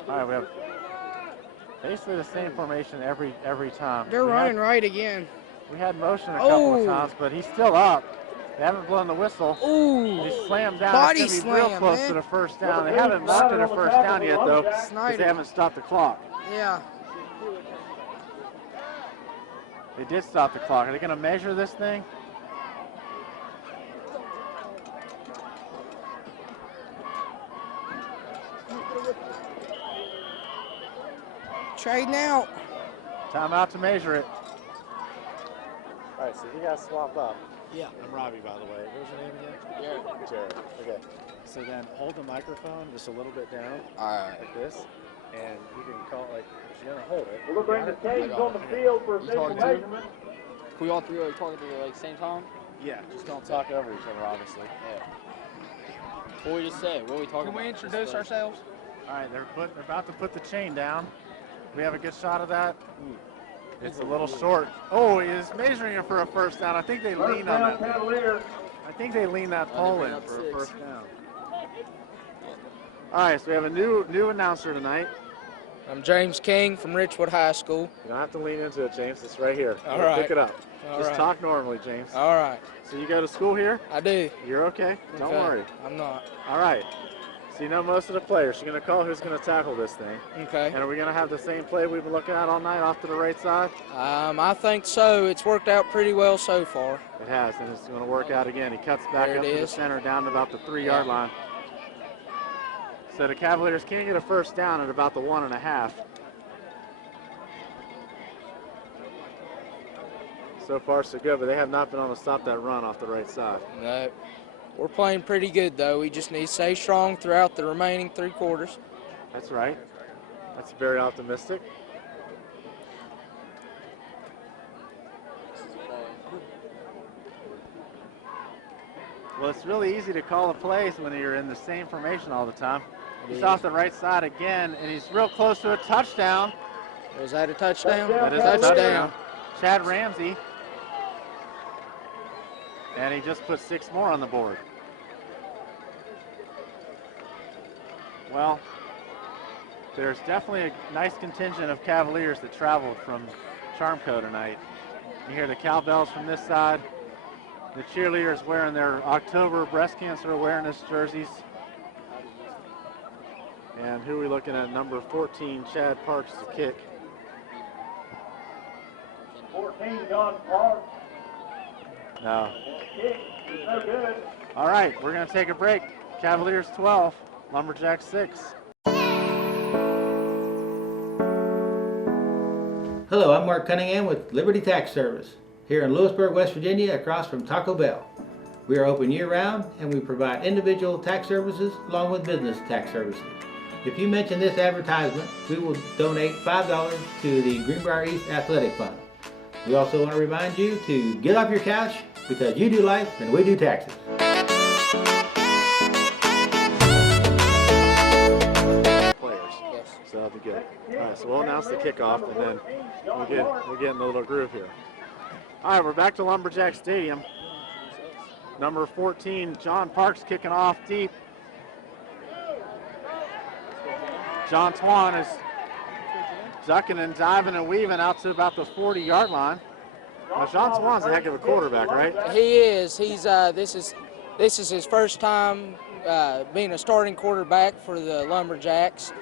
All right, we have basically the same formation every time. They're running right again. We had motion a couple of times, but he's still up. They haven't blown the whistle. Ooh, He slammed down. body It's gonna be real slam, close man. to the first down. They haven't marked it a first down yet, though, because Snyder. they haven't stopped the clock. Yeah. They did stop the clock. Are they going to measure this thing? Trading out. Timeout to measure it. All right, so you guys swap up. Yeah. I'm Robbie, by the way. What was your name again? Jared. Okay. So then hold the microphone just a little bit down, like this, and you can call like you're gonna hold it. We'll bring the chains on the field for official talking to? measurement. Can we all three are talking to the same time? Yeah, just don't talk over each other, obviously. What we just say? What are we talking about? Can we introduce ourselves? All right, they're about to put the chain down. We have a good shot of that. It's a little short. Oh, he is measuring it for a first down. I think they First leaned on down, that. Cavaliers. I think they leaned that pole in up for a 6. first down. All right, so we have a new announcer tonight. I'm James King from Richwood High School. You don't have to lean into it, James. It's right here. All right. Pick it up. All Just right. talk normally, James. All right. So you go to school here? I do. You're okay? Don't Okay. worry. I'm not. All right. So you know most of the players. You're going to call who's going to tackle this thing. Okay. And are we going to have the same play we've been looking at all night off to the right side? I think so. It's worked out pretty well so far. It has, and it's going to work out again. He cuts back There up it to the is. center down to about the 3-yard line. So the Cavaliers can't get a first down at about the 1.5. So far, so good, but they have not been able to stop that run off the right side. No. We're playing pretty good, though. We just need to stay strong throughout the remaining 3 quarters. That's right. That's very optimistic. Well, it's really easy to call a play when you're in the same formation all the time. He's off the right side again, and he's real close to a touchdown. Was that a touchdown? That is a touchdown. Chad Ramsey. And he just put 6 more on the board. Well, there's definitely a nice contingent of Cavaliers that traveled from Charmco tonight. You hear the cowbells from this side. The cheerleaders wearing their October breast cancer awareness jerseys. And who are we looking at? Number 14, Chad Parks to kick. 14, John Park. No. Kick is no good. All right, we're going to take a break. Cavaliers 12, Lumberjacks 6. Hello, I'm Mark Cunningham with Liberty Tax Service here in Lewisburg, West Virginia, across from Taco Bell. We are open year-round and we provide individual tax services along with business tax services. If you mention this advertisement, we will donate $5 to the Greenbrier East Athletic Fund. We also want to remind you to get off your couch because you do life and we do taxes. Players. Yes. So that'll be good. All right, so we'll announce the kickoff and then we'll get in a little groove here. All right, we're back to Lumberjack Stadium. Number 14, John Parks kicking off deep. John Twan is ducking and diving and weaving out to about the 40-yard line. Now, John Twan's a heck of a quarterback, right? He is. He's this is his first time being a starting quarterback for the Lumberjacks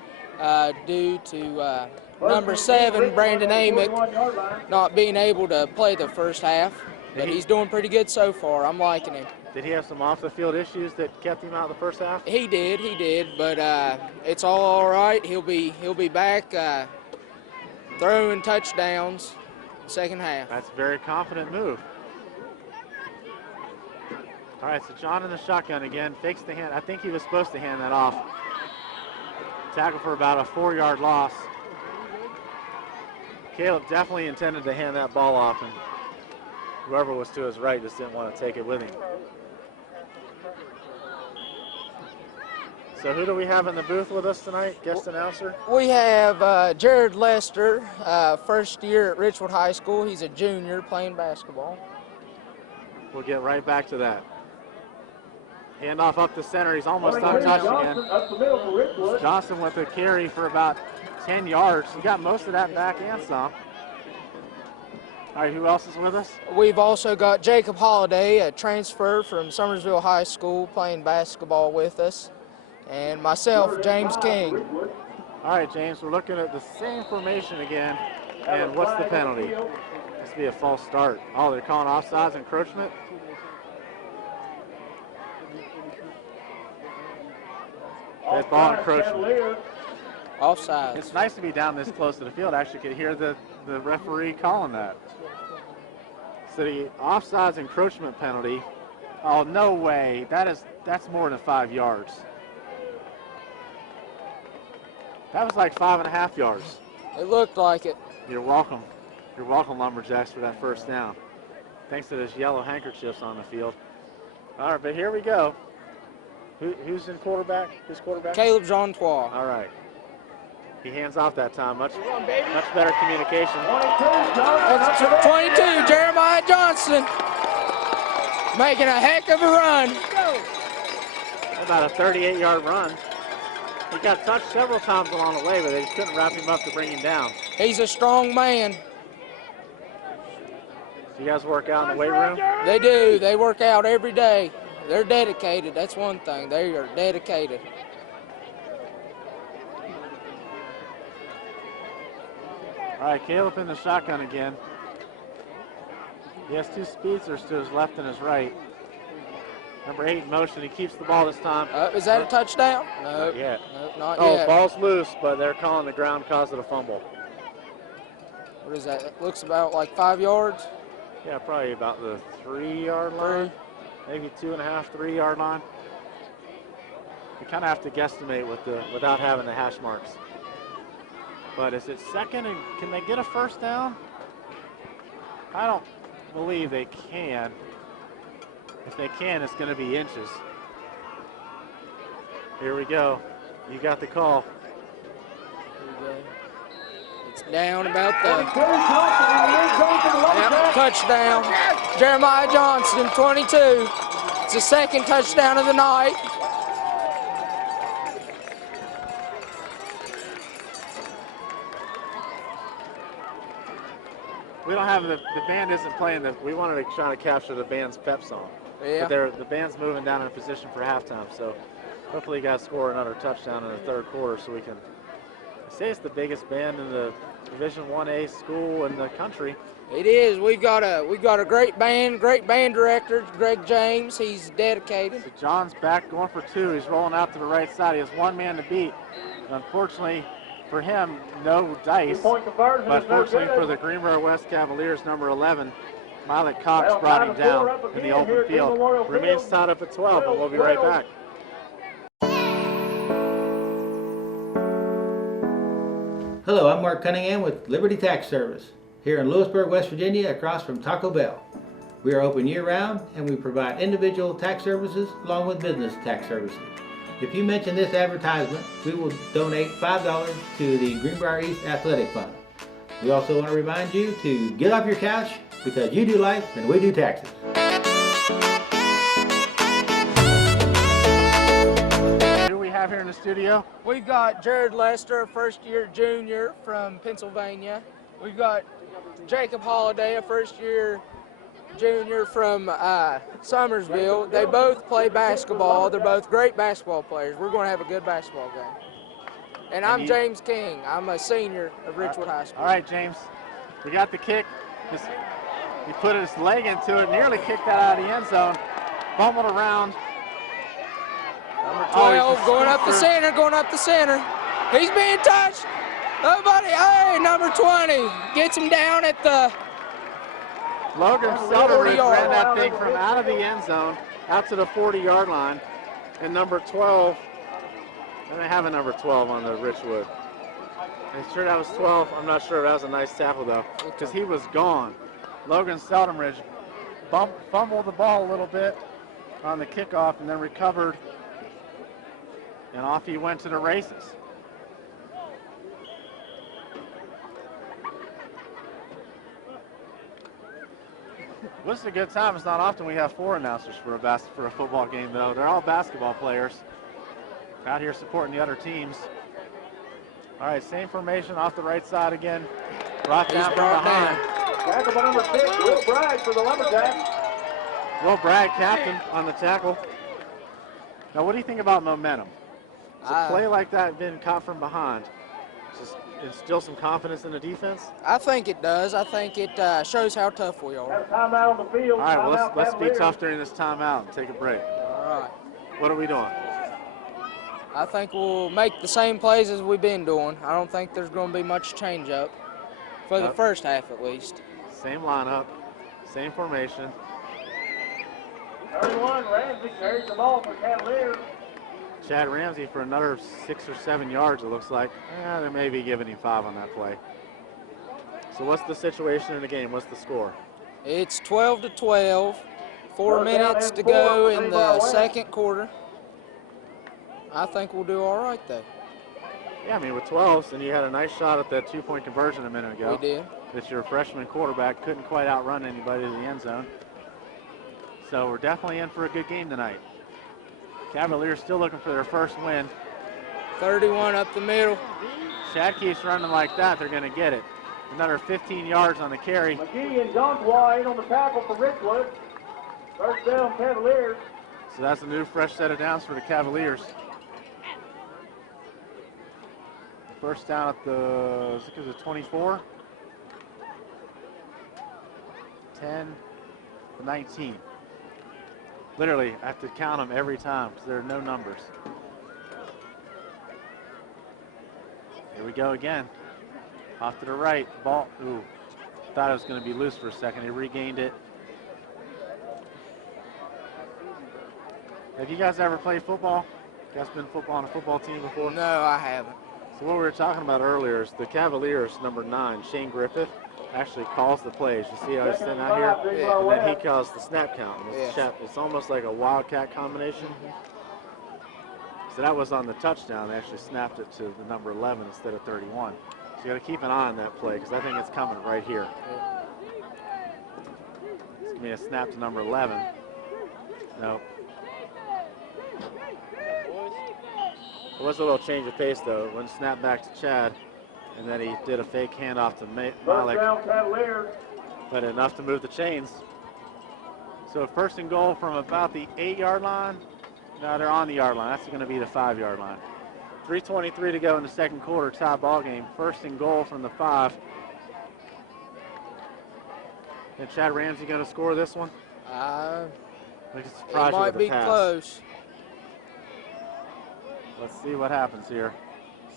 due to number 7, Brandon Amick, not being able to play the first half. But he's doing pretty good so far. I'm liking him. Did he have some off-the-field issues that kept him out of the first half? He did, but it's all right. He'll be back throwing touchdowns second half. That's a very confident move. All right, so John in the shotgun again, fakes the hand. I think he was supposed to hand that off. Tackle for about a 4-yard loss. Caleb definitely intended to hand that ball off, and whoever was to his right just didn't want to take it with him. So who do we have in the booth with us tonight, guest announcer? We have Jared Lester, first year at Richwood High School. He's a junior playing basketball. We'll get right back to that. Handoff up the center. He's almost untouched again. Up the middle for Richwood. Johnson with a carry for about 10 yards. He got most of that back and some. All right, who else is with us? We've also got Jacob Holliday, a transfer from Summersville High School, playing basketball with us. And myself, James King. All right, James, we're looking at the same formation again. And what's the penalty? This will be a false start. Oh, they're calling offsides encroachment. Dead ball encroachment. Offside. It's nice to be down this close to the field. Actually, could hear the referee calling that. So the offsides encroachment penalty. Oh, no way. That's more than 5 yards. That was like 5.5 yards. It looked like it. You're welcome. You're welcome, Lumberjacks, for that first down. Thanks to those yellow handkerchiefs on the field. All right, but here we go. Who's in quarterback? Who's quarterback? Caleb Jean-Trois. All right. He hands off that time. Much better communication. That's 22, Jeremiah Johnson. Making a heck of a run. About a 38-yard run. He got touched several times along the way, but they just couldn't wrap him up to bring him down. He's a strong man. So you guys work out in the weight room? They do. They work out every day. They're dedicated. That's one thing. They are dedicated. All right, Caleb in the shotgun again. He has 2 speedsters to his left and his right. Number 8 in motion. He keeps the ball this time. Is that a touchdown? No. Not yet. No, not Oh, yet. ball's loose, but they're calling the ground cause of the fumble. What is that? It looks about like 5 yards. Yeah, probably about the 3-yard line, maybe 2.5, 3-yard line. We kind of have to guesstimate without having the hash marks. But is it second, and can they get a first down? I don't believe they can. If they can, it's going to be inches. Here we go. You got the call. It's down about the touchdown. Jeremiah Johnson, 22. It's the second touchdown of the night. We don't have the band isn't playing. We wanted to try to capture the band's pep song. Yeah. But the band's moving down in position for halftime, so hopefully you guys score another touchdown in the third quarter so we can say it's the biggest band in the Division 1A school in the country. It is. We've got a great band director, Greg James. He's dedicated. So John's back going for 2. He's rolling out to the right side. He has one man to beat. Unfortunately for him, no dice. But fortunately for the Greenbrier West Cavaliers, number 11, Malik Cox brought him down in the open field. Remains tied up at 12, and we'll be right back. Hello, I'm Mark Cunningham with Liberty Tax Service here in Lewisburg, West Virginia, across from Taco Bell. We are open year-round and we provide individual tax services along with business tax services. If you mention this advertisement, we will donate $5 to the Greenbrier East Athletic Fund. We also want to remind you to get off your couch because you do life and we do taxes. Who do we have here in the studio? We've got Jared Lester, a first-year junior from Pennsylvania. We've got Jacob Holliday, a first-year junior from Summersville. They both play basketball. They're both great basketball players. We're going to have a good basketball game. And I'm James King. I'm a senior of Richwood High School. All right, James. We got the kick. He put his leg into it, nearly kicked that out of the end zone. Fumbled around. Number 12 going up the center. He's being touched. Nobody. Hey, number 20 gets him down at the Logan Selderidge ran that thing from out of the end zone out to the 40-yard line. And number 12, and I have a number 12 on the Richwood. I'm sure that was 12. I'm not sure. That was a nice tackle, though, because he was gone. Logan Selderidge fumbled the ball a little bit on the kickoff and then recovered. And off he went to the races. This is a good time. It's not often we have 4 announcers for a football game, though. They're all basketball players out here supporting the other teams. All right, same formation off the right side again. Brought down from behind. Tackle by number 6, Will Bragg for the Lumberjacks. Will Bragg, captain, on the tackle. Now, what do you think about momentum? Does a play like that being caught from behind just instill some confidence in the defense? I think it does. I think it shows how tough we are. Timeout on the field. All right, well, let's be tough during this timeout and take a break. All right. What are we doing? I think we'll make the same plays as we've been doing. I don't think there's going to be much change up for the first half at least. Same lineup, same formation. 31, Ramsey carries the ball for Cavaliers. Chad Ramsey for another 6 or 7 yards, it looks like. They may be giving him 5 on that play. So what's the situation in the game? What's the score? It's 12-12. 4 minutes to go in the second quarter. I think we'll do all right, though. Yeah, I mean, with 12s, and you had a nice shot at that 2-point conversion a minute ago. We did. That your freshman quarterback couldn't quite outrun anybody to the end zone. So we're definitely in for a good game tonight. Cavaliers still looking for their first win. 31 up the middle. Chad keeps running like that, they're going to get it. Another 15 yards on the carry. McGee and Johnson in on the tackle for Richwood. First down, Cavaliers. So that's a new fresh set of downs for the Cavaliers. First down at the, I think it was 24. 10-19. Literally, I have to count them every time because there are no numbers. Here we go again. Off to the right, ball, ooh. thought it was going to be loose for a second. He regained it. Have you guys ever played football? You guys been on a football team before? No, I haven't. So what we were talking about earlier is the Cavaliers, number 9, Shane Griffith, actually calls the plays. You see how he's sitting out here? Yeah. And then he calls the snap count. And Yes. It's almost like a wildcat combination. So that was on the touchdown. They actually snapped it to the number 11 instead of 31. So you got to keep an eye on that play because I think it's coming right here. It's going to be a snap to number 11. No. It was a little change of pace though. It went snap back to Chad, and then he did a fake handoff to Malik, but enough to move the chains. So first and goal from about the 8-yard line. No, they're on the yard line. That's going to be the 5-yard line. 3:23 to go in the second quarter, tie ball game. First and goal from the 5. And Chad Ramsey going to score this one? It might be close. Let's see what happens here.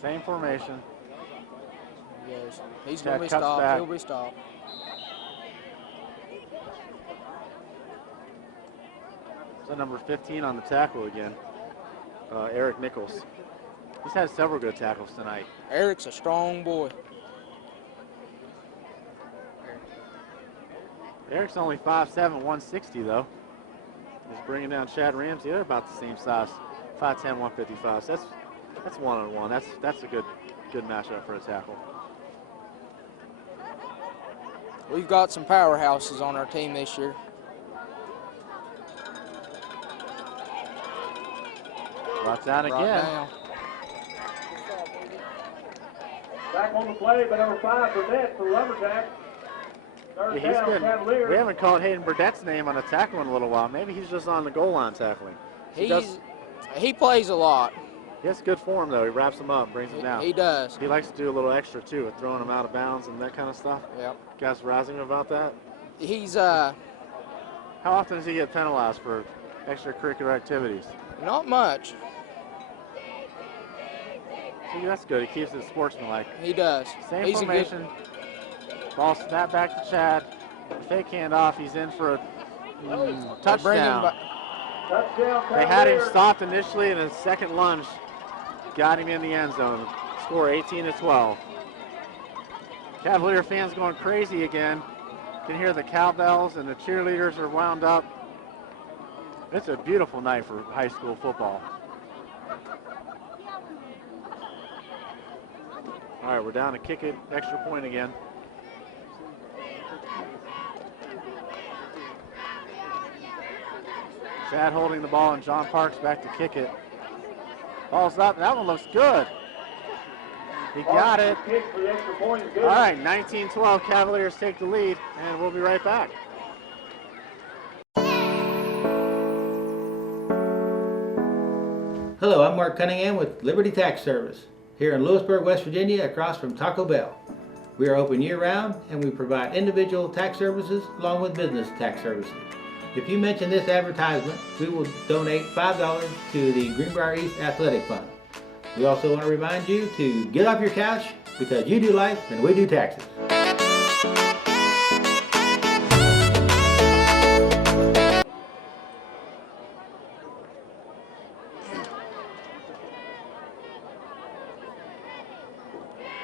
Same formation. Yes. He's Chad going to be cuts stopped. back. He'll be stopped. So number 15 on the tackle again, Eric Nichols. He's had several good tackles tonight. Eric's a strong boy. Eric's only 5'7", 160 though. He's bringing down Chad Ramsey. They're about the same size, 5'10", 155. So that's one-on-one. That's a good matchup for a tackle. We've got some powerhouses on our team this year. Brought down again. Down. Back on the play, but number 5, Burnett for Lumberjacks. Third Yeah, down, Cavaliers. we haven't called Hayden Burdett's name on a tackle in a little while. Maybe he's just on the goal line tackling. He plays a lot. He has good form though. He wraps him up, brings him down. He does. He likes to do a little extra too, with throwing him out of bounds and that kind of stuff. Yep. You guys razzing him about that? He's How often does he get penalized for extracurricular activities? not much. See, that's good. He keeps it sportsmanlike. He does. Same He's formation. Ball snap back to Chad. Fake handoff. He's in for a touchdown. Touchdown, They had him Cavaliers. stopped initially, and a second lunge got him in the end zone. Score 18-12. Cavalier fans going crazy again. You can hear the cowbells and the cheerleaders are wound up. It's a beautiful night for high school football. All right, we're down to kick it, extra point again. Chad holding the ball and John Parks back to kick it. Ball's up, and that one looks good. He got it. Kick for the extra point is good. All right, 19-12, Cavaliers take the lead, and we'll be right back. Hello, I'm Mark Cunningham with Liberty Tax Service here in Lewisburg, West Virginia, across from Taco Bell. We are open year-round, and we provide individual tax services along with business tax services. If you mention this advertisement, we will donate $5 to the Greenbrier East Athletic Fund. We also want to remind you to get off your couch because you do life and we do taxes.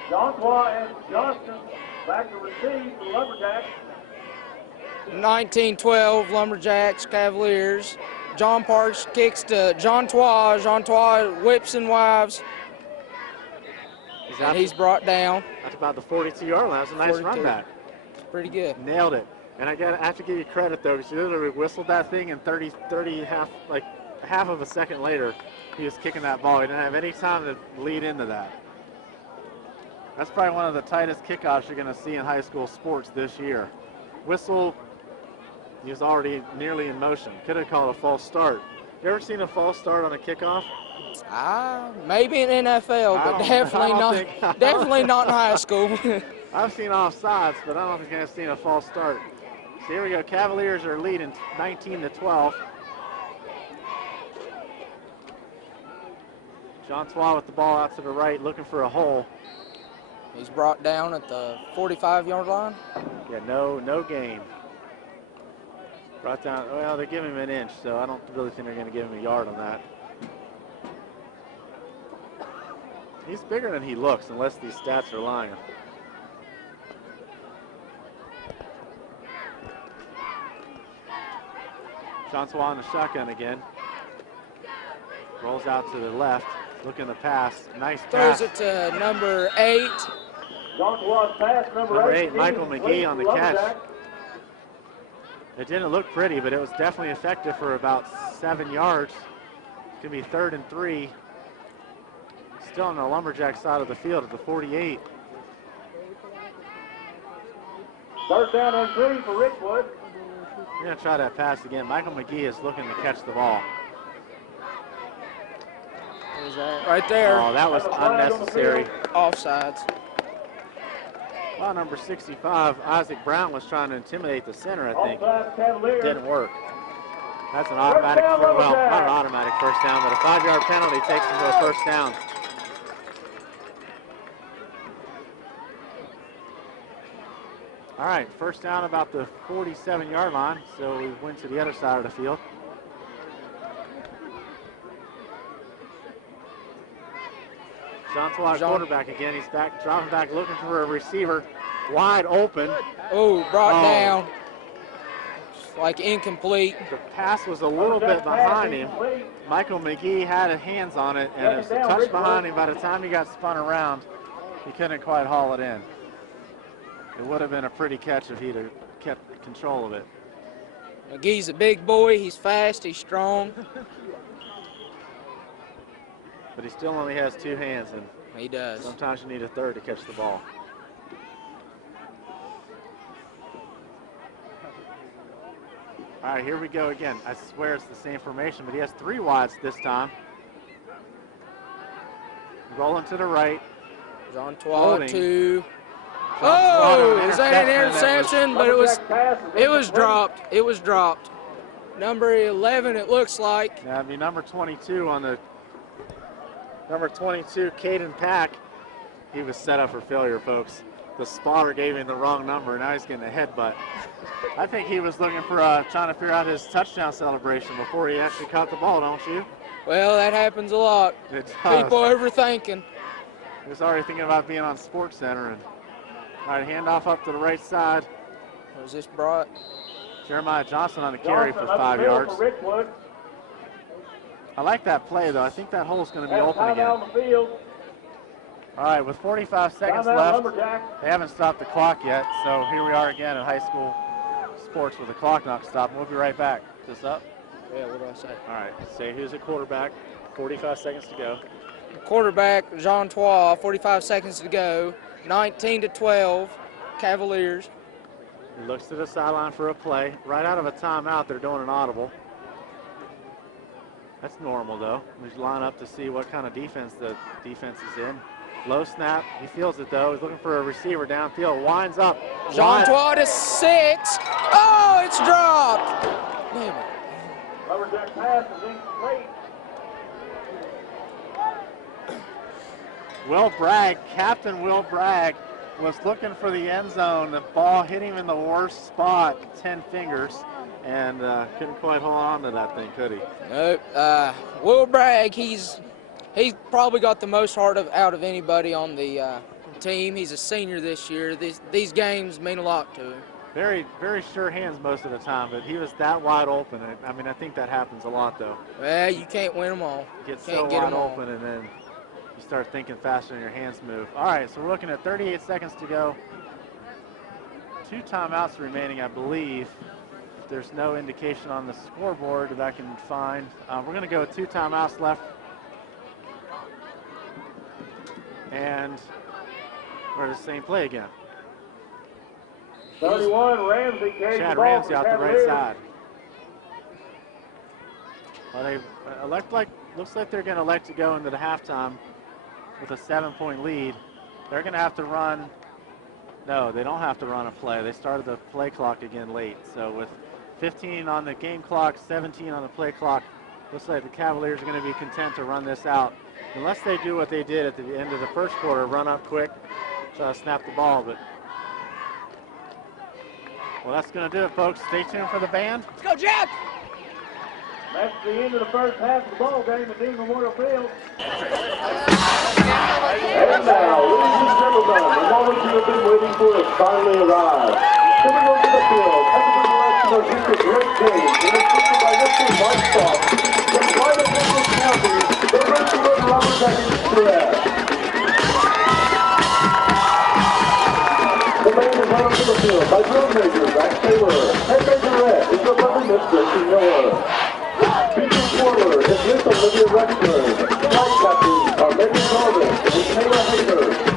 Joshua and Johnston back to receive the Lumberjacks. 19-12 Lumberjacks, Cavaliers. John Parks kicks to Jean Trois. Jean Trois whips and wives. And he's brought down. That's about the 42-yard line. That's a nice 42. run back. It's pretty good. Nailed it. And I have to give you credit though, because you literally whistled that thing, and half of a second later, he was kicking that ball. He didn't have any time to lead into that. That's probably one of the tightest kickoffs you're going to see in high school sports this year. Whistle, he was already nearly in motion. Could have called a false start. You ever seen a false start on a kickoff? Maybe in NFL, but definitely not in high school. I've seen offsides, but I don't think I've seen a false start. So here we go. Cavaliers are leading 19-12. Jean Trois with the ball out to the right, looking for a hole. He's brought down at the 45-yard line. Yeah, no gain. Brought down, well, they're giving him an inch, so I don't really think they're going to give him a yard on that. He's bigger than he looks, unless these stats are lying. Francois on the shotgun again. Rolls out to the left, looking to pass. Nice pass. Throws it to number 8. Francois pass, number 8, Michael McGee on the catch. It didn't look pretty, but it was definitely effective for about 7 yards. It's going to be 3rd and 3. Still on the Lumberjack side of the field at the 48. 3rd down and 3 for Richwood. We're going to try that pass again. Michael McGee is looking to catch the ball. Is that right there? Oh, that was unnecessary. Offsides. Well, number 65, Isaac Brown, was trying to intimidate the center, I think. Offside Cavaliers. Didn't work. That's an automatic, well, not an automatic first down, but a 5-yard penalty takes him to a first down. All right, first down about the 47-yard line, so we went to the other side of the field. Francois quarterback again. He's back, dropping back, looking for a receiver. Wide open. Oh, brought down. Like incomplete. The pass was a little bit behind him. Michael McGee had his hands on it, and it was a touch behind him. By the time he got spun around, he couldn't quite haul it in. It would have been a pretty catch if he'd have kept control of it. McGee's a big boy. He's fast. He's strong. But he still only has 2 hands, and he does. Sometimes you need a third to catch the ball. All right, here we go again. I swear it's the same formation, but he has 3 wides this time. Rolling to the right. Jean-Tois to. Oh, is that an interception? But it was dropped. It was dropped. Number 11, it looks like. That'd be number 22 on the. Number 22, Caden Pack. He was set up for failure, folks. The spotter gave him the wrong number. Now he's getting a headbutt. I think he was looking for trying to figure out his touchdown celebration before he actually caught the ball, don't you? Well, that happens a lot. It does. People overthinking. He was already thinking about being on Sports Center. And all right, handoff up to the right side. Was this brought? Jeremiah Johnson on the carry for 5 yards. I like that play, though. I think that hole's going to be open again. All right, with 45 seconds left, they haven't stopped the clock yet, so here we are again in high school sports with the clock not stopping. We'll be right back. Is this up? Yeah, what do I say? All right, say who's at quarterback. 45 seconds to go. Quarterback, Jean-Tois, 45 seconds to go. 19-12, Cavaliers. He looks to the sideline for a play. Right out of a timeout, they're doing an audible. That's normal, though. We line up to see what kind of defense the defense is in. Low snap. He feels it, though. He's looking for a receiver downfield. Winds up. Jean-Tois to 6. Oh, it's dropped. Damn it. Lumberjack pass is incomplete. Will Bragg, Captain Will Bragg, was looking for the end zone. The ball hit him in the worst spot, 10 fingers. And couldn't quite hold on to that thing, could he? Nope. Will Bragg, he's probably got the most heart out of anybody on the team. He's a senior this year. These games mean a lot to him. Very, very sure hands most of the time, but he was that wide open. I mean, I think that happens a lot, though. Well, you can't win them all. You get so wide open, and then you start thinking faster and your hands move. All right, so we're looking at 38 seconds to go. 2 timeouts remaining, I believe. There's no indication on the scoreboard that I can find. We're going to go with 2 timeouts left. And we're the same play again. 31, Ramsey carries the Chad ball Ramsey for out the right Cavaliers. side. Well, they looks like they're going to elect to go into the halftime with a 7-point lead. They're going to have to run. No, they don't have to run a play. They started the play clock again late. So with 15 on the game clock, 17 on the play clock, looks like the Cavaliers are going to be content to run this out. Unless they do what they did at the end of the first quarter, run up quick try to snap the ball, but well, that's going to do it, folks. Stay tuned for the band. Let's go, Jack! That's the end of the first half of the ball game at Dean Memorial Field. And now, ladies and gentlemen, the moment you have been waiting for has finally arrived. Coming onto the field, under the direction of Mr. Greg James, and assisted by Mr. Mike Stock, from private Memphis County, the Richwood Lumberjacks Correct. The band is out onto the field by drum major Zach Taylor, head majorette is the Miss Gracie Miller. Featured forward is Miss Olivia Rexford. Flight captains are Megan Garvin and Taylor Hager.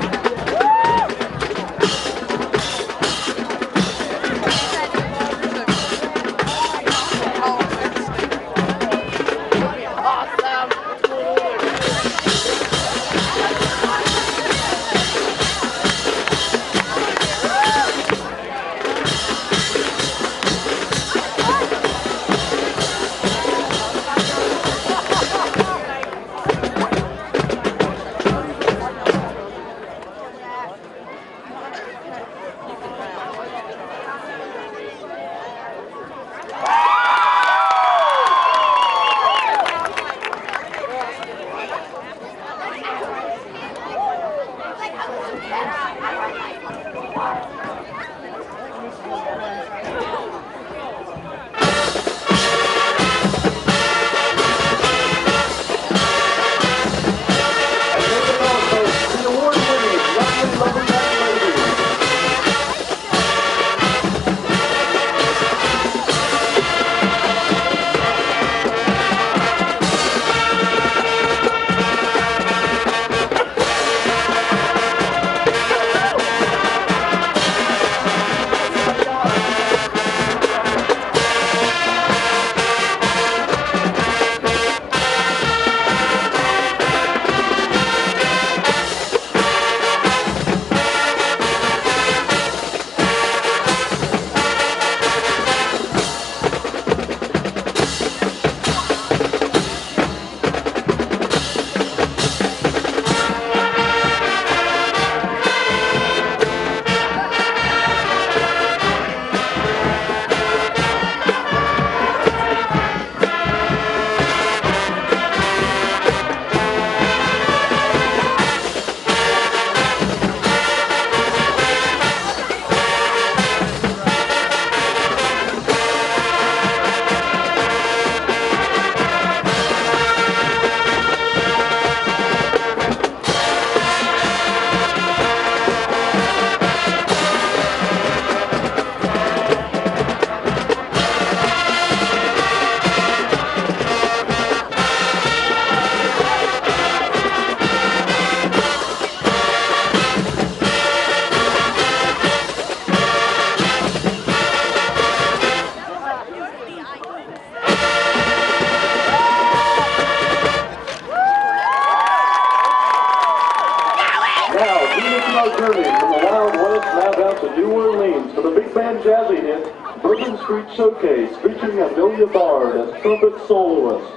Jazzy hit, Bourbon Street Showcase, featuring Amelia Bard as trumpet soloist.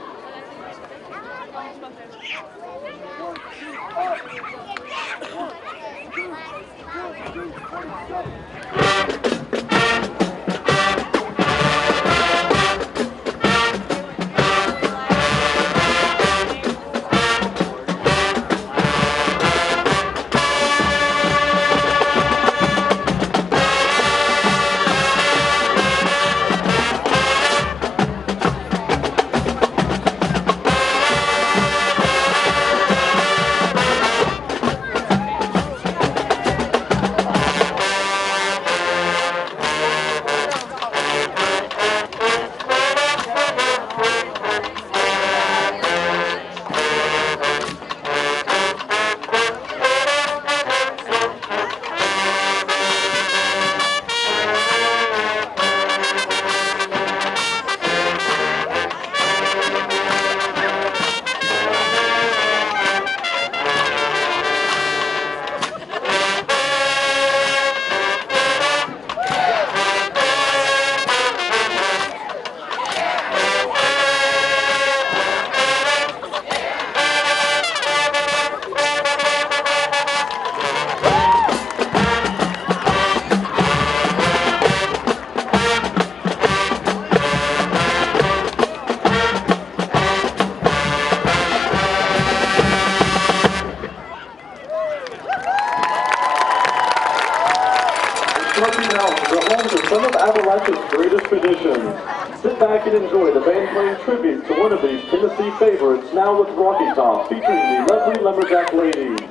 Smoky Mountains are home to some of Appalachia's greatest traditions. Sit back and enjoy the band playing tribute to one of these Tennessee favorites, now with Rocky Top, featuring the lovely Lumberjack ladies.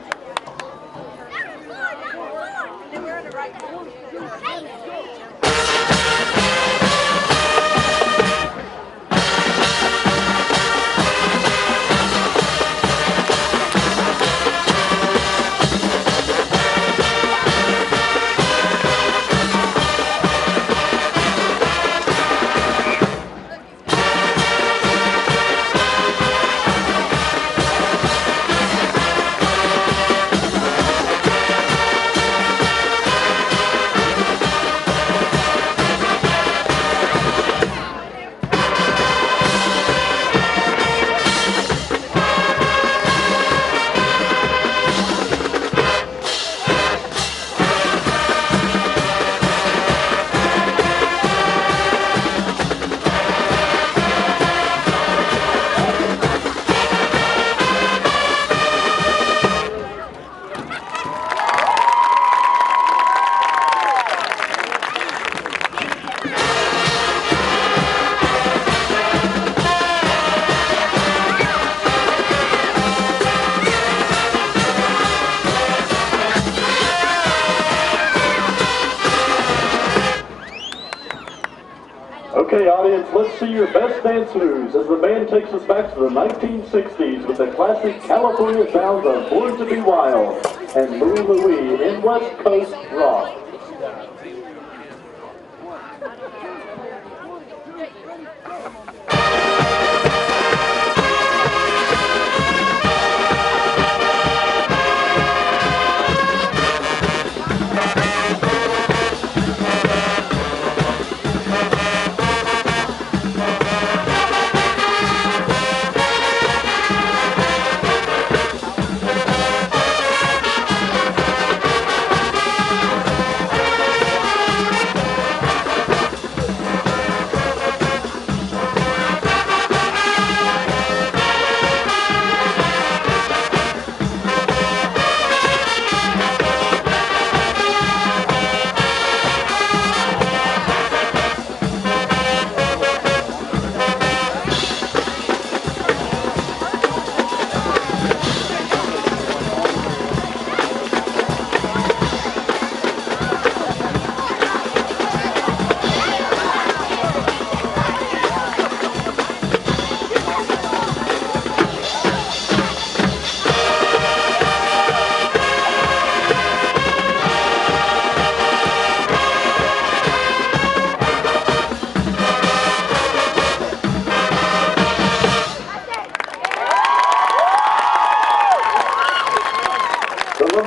Okay, audience, let's see your best dance moves as the band takes us back to the 1960s with the classic California sounds of Born to Be Wild and Louie Louie in West Coast Rock.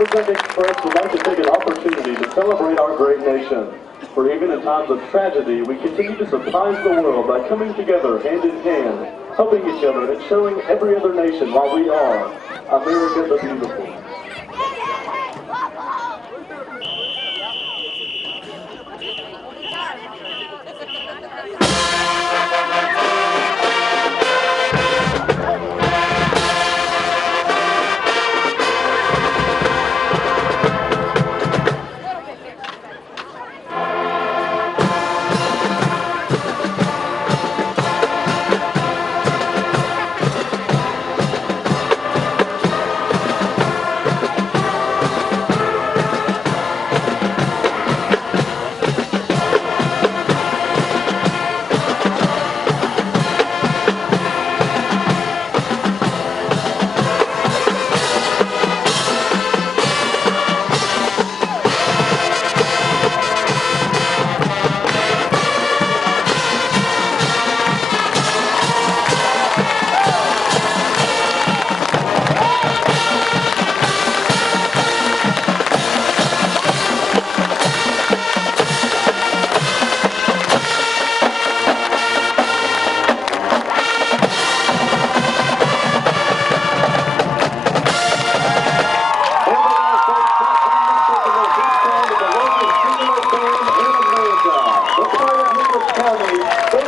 Lumberjack Express would like to take an opportunity to celebrate our great nation. For even in times of tragedy, we continue to surprise the world by coming together hand in hand, helping each other and showing every other nation why we are America the Beautiful.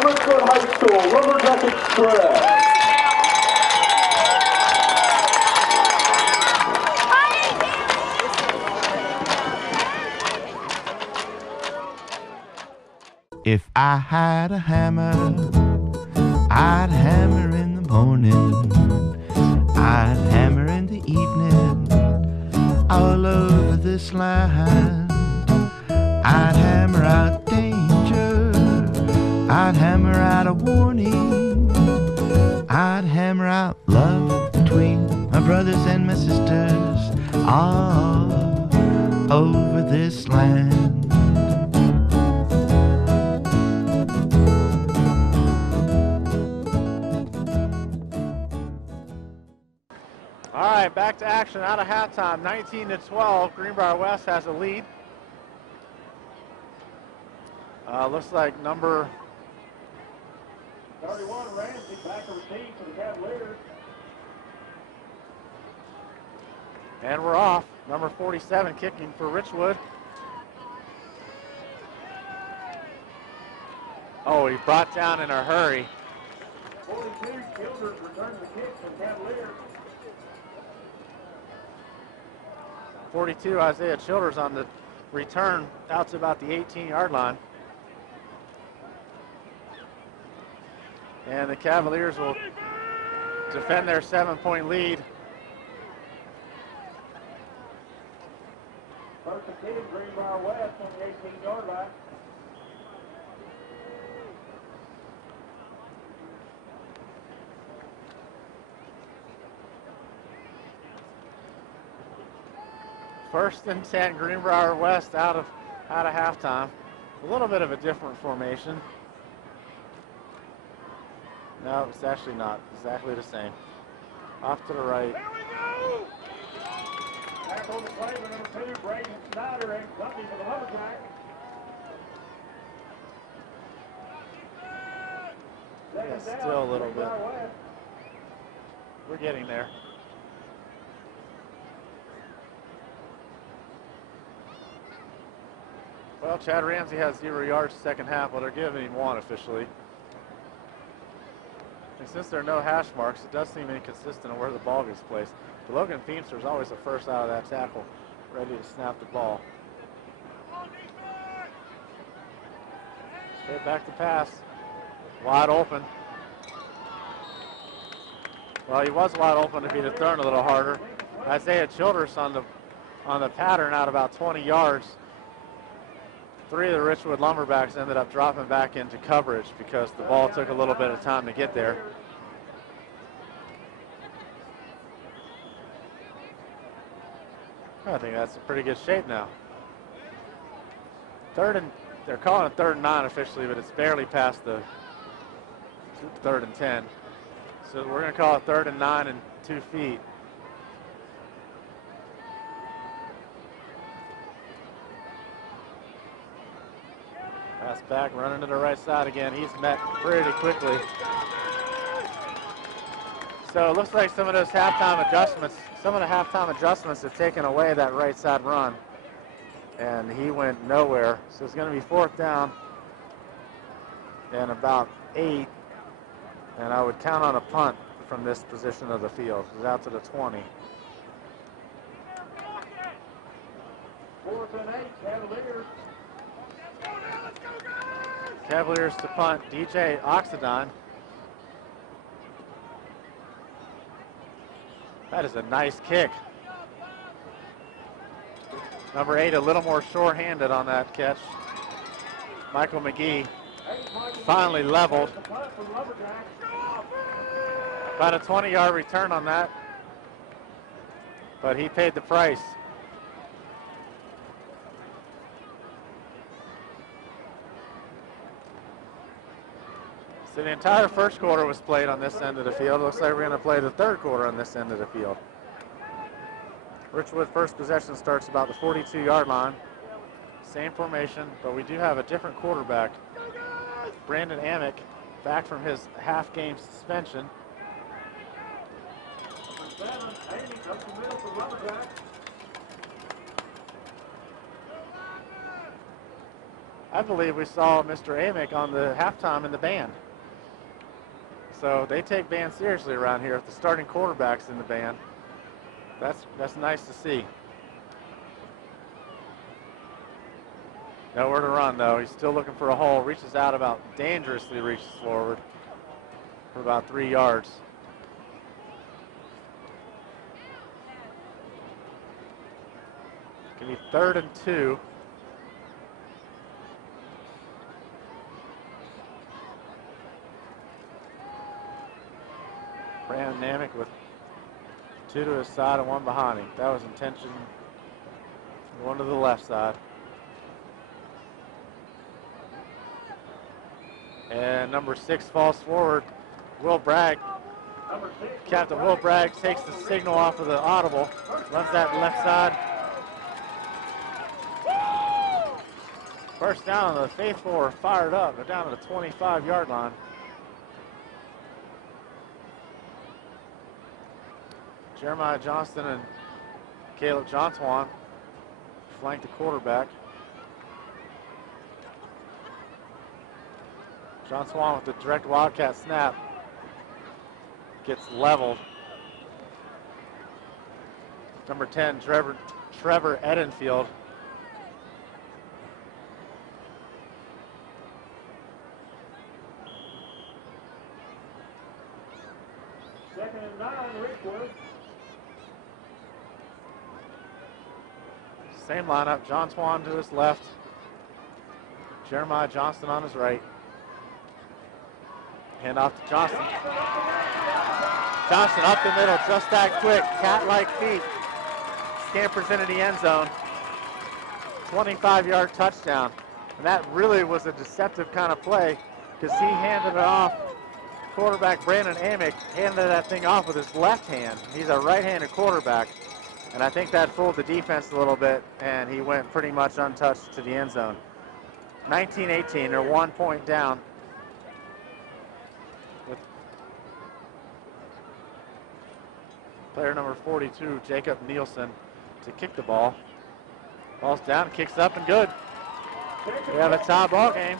Richwood High School Lumberjack Express. If I had a hammer, I'd hammer in the morning, I'd hammer in the evening, all over this land. I'd hammer out danger, I'd hammer out a warning, I'd hammer out love between my brothers and my sisters all over this land. All right, back to action out of halftime. 19-12, Greenbrier West has a lead. Looks like number 31, Ramsey, back to receive for the Cavaliers. And we're off. Number 47 kicking for Richwood. Oh, he brought down in a hurry. 42, Childers returns the kick for the Cavaliers. 42, Isaiah Childers on the return out to about the 18-yard line. And the Cavaliers will defend their 7-point lead. First and 10, Greenbrier West on the 18-yard line. First and 10, Greenbrier West out of halftime. A little bit of a different formation. No, it's actually not exactly the same. Off to the right. There we go! Back on the play with number 2, Braden Snyder and company for the Lumberjacks. Yeah, still a little bit. We're getting there. Well, Chad Ramsey has 0 yards second half, but they're giving him 1 officially. And since there are no hash marks, it does seem inconsistent on where the ball gets placed. But Logan Feemster is always the first out of that tackle, ready to snap the ball. Straight back to pass. Wide open. Well, he was wide open if he'd have thrown a little harder. Isaiah Childers on the pattern out about 20 yards. 3 of the Richwood Lumberjacks ended up dropping back into coverage because the ball took a little bit of time to get there. I think that's in pretty good shape now. They're calling it 3rd and 9 officially, but it's barely past the 3rd and 10. So we're going to call it 3rd and 9 and 2 feet. Pass back, running to the right side again. He's met pretty quickly. So it looks like some of the halftime adjustments have taken away that right side run. And he went nowhere. So it's going to be 4th down and about 8. And I would count on a punt from this position of the field. It's out to the 20. 4th and 8, Cavaliers. Cavaliers to punt, DJ Oxidon. That is a nice kick. Number 8 a little more short-handed on that catch. Michael McGee finally leveled. About a 20-yard return on that, but he paid the price. So the entire first quarter was played on this end of the field. Looks like we're going to play the 3rd quarter on this end of the field. Richwood first possession starts about the 42-yard line. Same formation, but we do have a different quarterback. Brandon Amick back from his half-game suspension. I believe we saw Mr. Amick on the halftime in the band. So they take band seriously around here. If the starting quarterback's in the band, that's nice to see. Nowhere to run, though. He's still looking for a hole. Reaches out about, dangerously reaches forward for about 3 yards. Gonna be 3rd and 2. Brandon Namick with 2 to his side and 1 behind him. That was intention. 1 to the left side. And number 6 falls forward. Will Bragg. Captain Will Bragg takes the signal off of the audible. Runs that left side. First down, the faithful are fired up. They're down to the 25-yard line. Jeremiah Johnston and Caleb Johnson flank the quarterback. Johnson with the direct Wildcat snap. Gets leveled. Number 10, Trevor Edenfield. Second and 9, Richwood. Same lineup, John Swan to his left, Jeremiah Johnston on his right. Hand off to Johnston. Johnston up the middle, just that quick, cat-like feet. Scampers into the end zone. 25-yard touchdown. And that really was a deceptive kind of play because he handed it off. Quarterback Brandon Amick handed that thing off with his left hand. He's a right-handed quarterback. And I think that fooled the defense a little bit, and he went pretty much untouched to the end zone. 19-18, they're 1 point down. With player number 42, Jacob Nielsen, to kick the ball. Ball's down, kicks up and good. We have a tie ball game,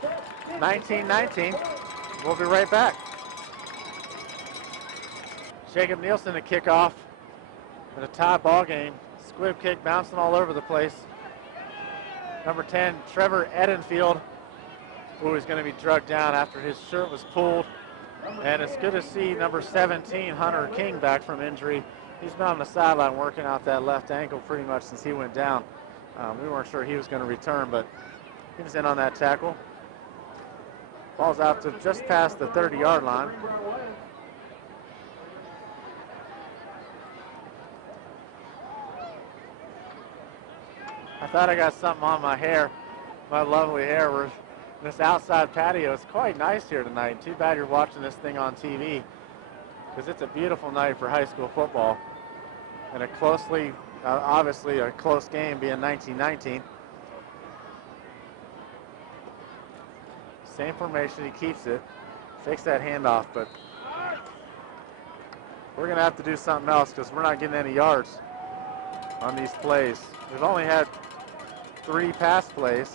19-19. We'll be right back. Jacob Nielsen to kick off. In a tie ball game, squib kick bouncing all over the place. Number 10, Trevor Edenfield, who is going to be drugged down after his shirt was pulled. And it's good to see number 17, Hunter King, back from injury. He's been on the sideline working out that left ankle pretty much since he went down. We weren't sure he was going to return, but he was in on that tackle. Ball's out to just past the 30-yard line. I thought I got something on my hair, my lovely hair. We're in this outside patio. It's quite nice here tonight. Too bad you're watching this thing on TV because it's a beautiful night for high school football. And a closely, obviously a close game being 19-19. Same formation, he keeps it. Fakes that handoff, but we're going to have to do something else because we're not getting any yards on these plays. We've only had 3 pass plays.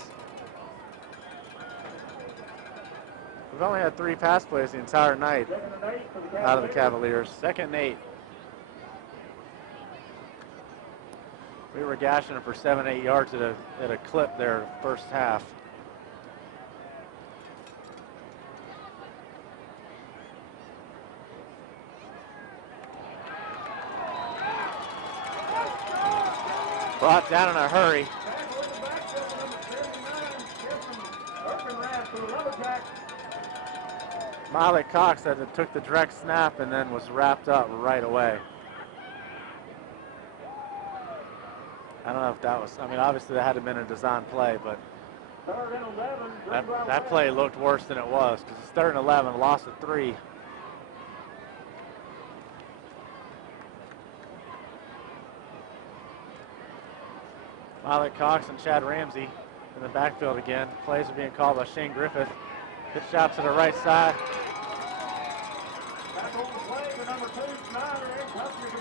We've only had 3 pass plays the entire night out of the Cavaliers. 2nd and 8. We were gashing it for 7-8 yards at a clip there first half. Brought down in a hurry. Miley Cox took the direct snap and then was wrapped up right away. I don't know if that was, I mean, obviously that had to have been a design play, but that play looked worse than it was because it's 3rd and 11, loss of 3. Miley Cox and Chad Ramsey in the backfield again. Plays are being called by Shane Griffith. Pitch out to the right side.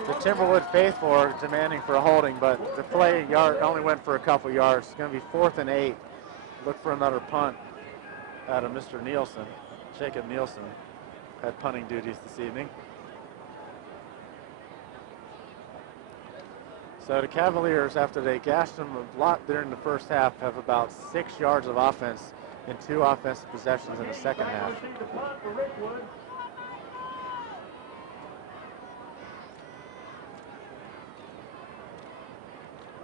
The Timberwood faithful are demanding for a holding, but the play yard only went for a couple yards. It's going to be 4th and 8. Look for another punt out of Mr. Nielsen. Jacob Nielsen had punting duties this evening. So the Cavaliers, after they gashed them a lot during the first half, have about 6 yards of offense in 2 offensive possessions in the second half.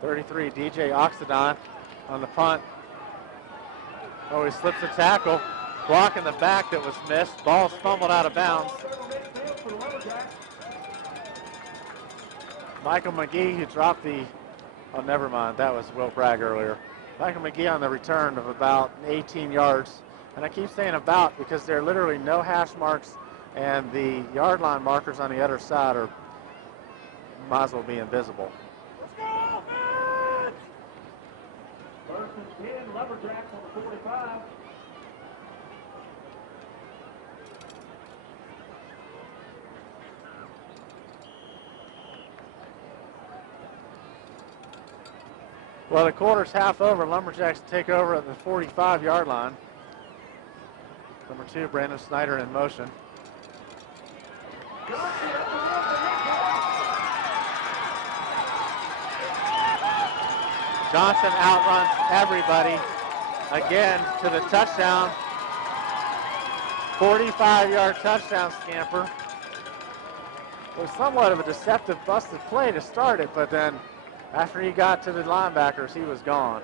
33, DJ Oxidon on the punt. Oh, he slips a tackle. Block in the back that was missed. Ball's fumbled out of bounds. Michael McGee, who dropped the, oh, never mind, that was Will Bragg earlier. Michael McGee on the return of about 18 yards. And I keep saying about because there are literally no hash marks, and the yard line markers on the other side are might as well be invisible. First and 10, Lumberjacks on the 45. Well, the quarter's half over. Lumberjacks take over at the 45-yard line. Number 2, Brandon Snyder in motion. Johnson outruns everybody again to the touchdown. 45-yard touchdown scamper. It was somewhat of a deceptive busted play to start it, but then after he got to the linebackers, he was gone.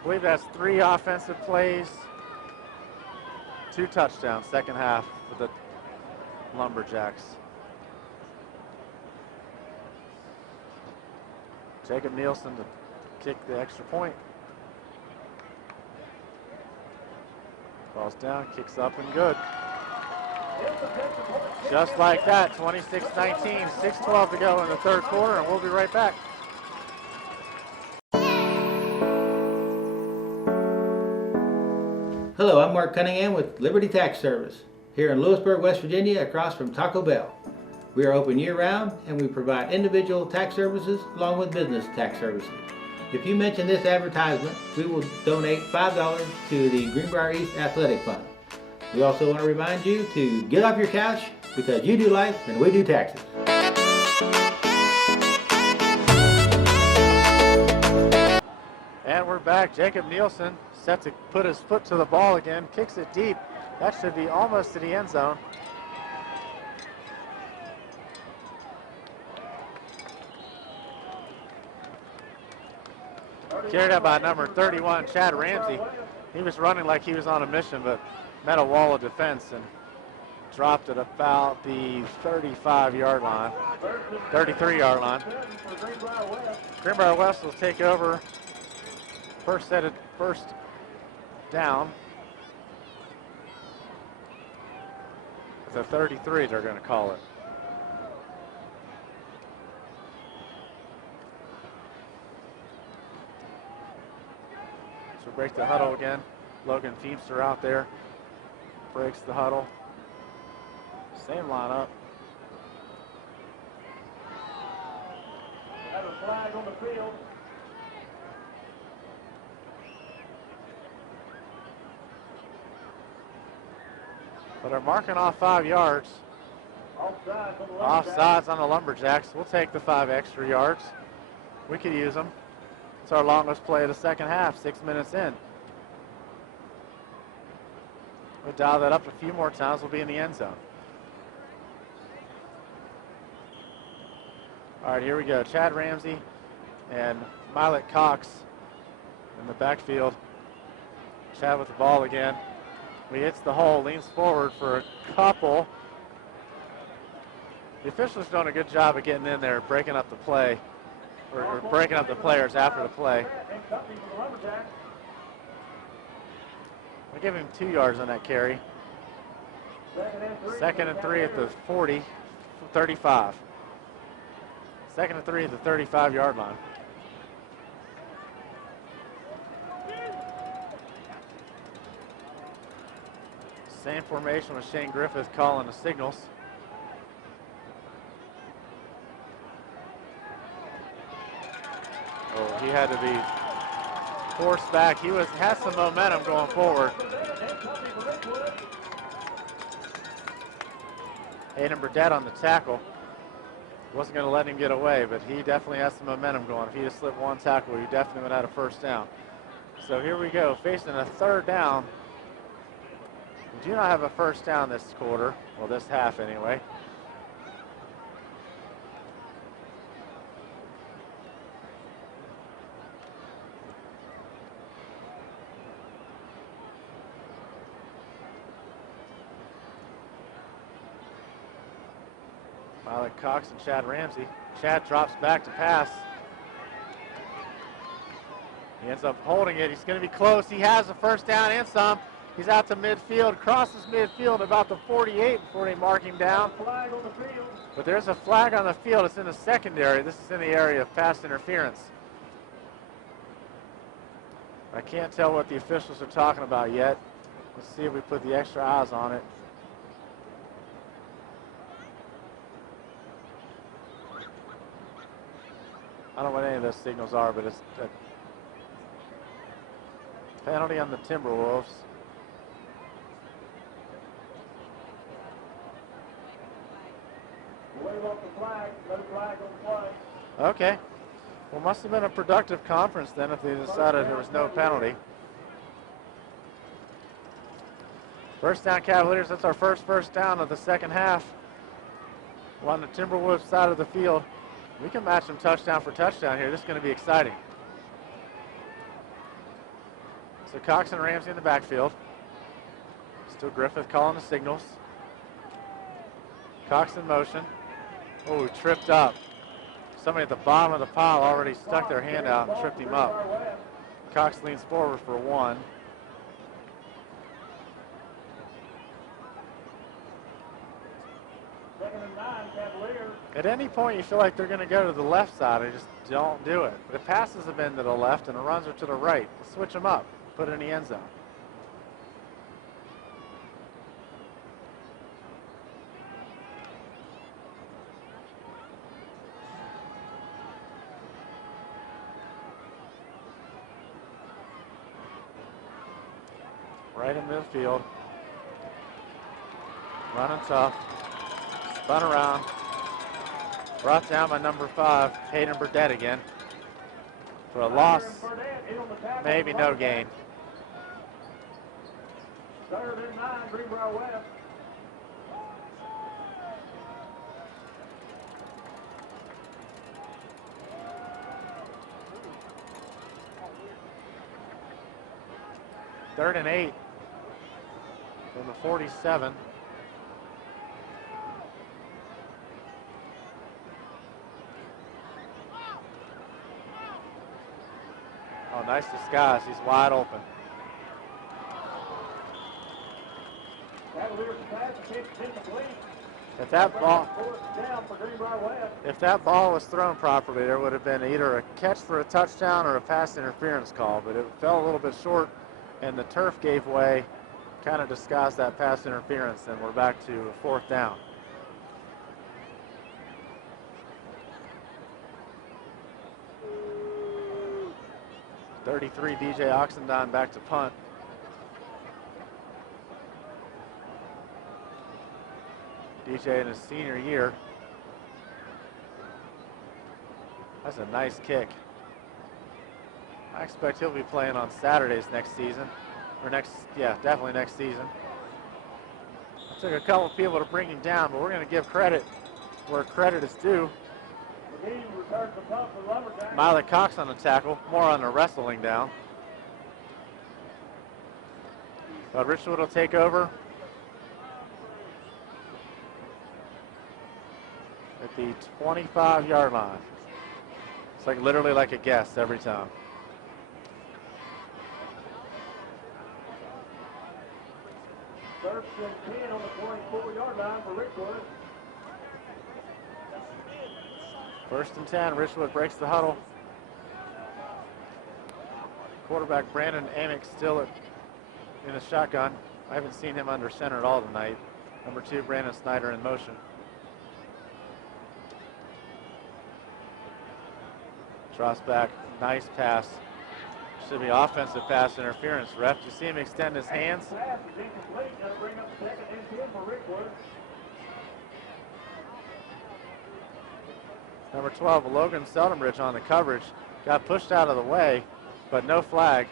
I believe that's 3 offensive plays, 2 touchdowns, second half for the Lumberjacks. Jacob Nielsen to kick the extra point. Ball's down, kicks up and good. Just like that, 26-19, 6:12 to go in the third quarter, and we'll be right back. Hello, I'm Mark Cunningham with Liberty Tax Service here in Lewisburg, West Virginia, across from Taco Bell. We are open year-round, and we provide individual tax services along with business tax services. If you mention this advertisement, we will donate $5 to the Greenbrier East Athletic Fund. We also want to remind you to get off your couch because you do life and we do taxes. And we're back. Jacob Nielsen set to put his foot to the ball again, kicks it deep. That should be almost to the end zone. Carried out by number 31, Chad Ramsey. He was running like he was on a mission, but met a wall of defense and dropped it about the 35-yard line, 33-yard line. Greenbrier West will take over first down. The 33, they're going to call it. So break the huddle again. Logan Feemster out there. Breaks the huddle. Same lineup. Have a flag on the field. But they're marking off 5 yards. Offsides on the Lumberjacks. We'll take the 5 extra yards. We could use them. It's our longest play of the second half, 6 minutes in. We'll dial that up a few more times. We'll be in the end zone. All right, here we go. Chad Ramsey and Milet Cox in the backfield. Chad with the ball again. He hits the hole, leans forward for a couple. The officials doing a good job of getting in there, breaking up the play, or breaking up the players after the play. I give him 2 yards on that carry. 2nd and 3 at the 40, 35. 2nd and 3 at the 35-yard line. Same formation with Shane Griffith calling the signals. Oh, he had to be forced back. He has some momentum going forward. Hayden Burdett on the tackle. Wasn't going to let him get away, but he definitely has some momentum going. If he just slipped one tackle, he definitely would have had a first down. So here we go, facing a third down. We do not have a first down this quarter, well, this half anyway. Malik Cox and Chad Ramsey. Chad drops back to pass. He ends up holding it. He's going to be close. He has a first down and some. He's out to midfield, crosses midfield about the 48 before they mark him down. But there's a flag on the field. It's in the secondary. This is in the area of pass interference. I can't tell what the officials are talking about yet. Let's see if we put the extra eyes on it. I don't know what any of those signals are, but it's a penalty on the Timberwolves. Wave off the flag, no flag on play. Okay. Well, must have been a productive conference then if they decided there was no penalty. First down, Cavaliers. That's our first down of the second half. We're on the Timberwolves side of the field. We can match them touchdown for touchdown here. This is going to be exciting. So Cox and Ramsey in the backfield. Still Griffith calling the signals. Cox in motion. Oh, he tripped up. Somebody at the bottom of the pile already stuck their hand out and tripped him up. Cox leans forward for one. At any point you feel like they're going to go to the left side, they just don't do it. The passes have been to the left and the runs are to the right. Switch them up, put it in the end zone. Right in midfield. Running tough. Spun around. Brought down by number 5, Hayden Burdett again. For a loss, maybe no gain. Third and 9, Greenbrier West. Third and 8 from the 47. Oh, nice disguise. He's wide open. If that ball was thrown properly, there would have been either a catch for a touchdown or a pass interference call, but it fell a little bit short and the turf gave way, kind of disguised that pass interference, and we're back to a fourth down. .33 DJ Oxendine back to punt. DJ in his senior year. That's a nice kick. I expect he'll be playing on Saturdays next season. Or definitely next season. It took a couple of people to bring him down, but we're going to give credit where credit is due. Malik Cox on the tackle, more on the wrestling down. But Richwood will take over at the 25-yard line. It's like literally like a guess every time. First and 10 on the 24-yard line for Richwood. First and 10, Richwood breaks the huddle. Quarterback Brandon Amick still in the shotgun. I haven't seen him under center at all tonight. Number 2, Brandon Snyder in motion. Drops back, nice pass. Should be offensive pass interference. Ref, you see him extend his hands? Number 12, Logan Seldenbridge on the coverage. Got pushed out of the way, but no flag.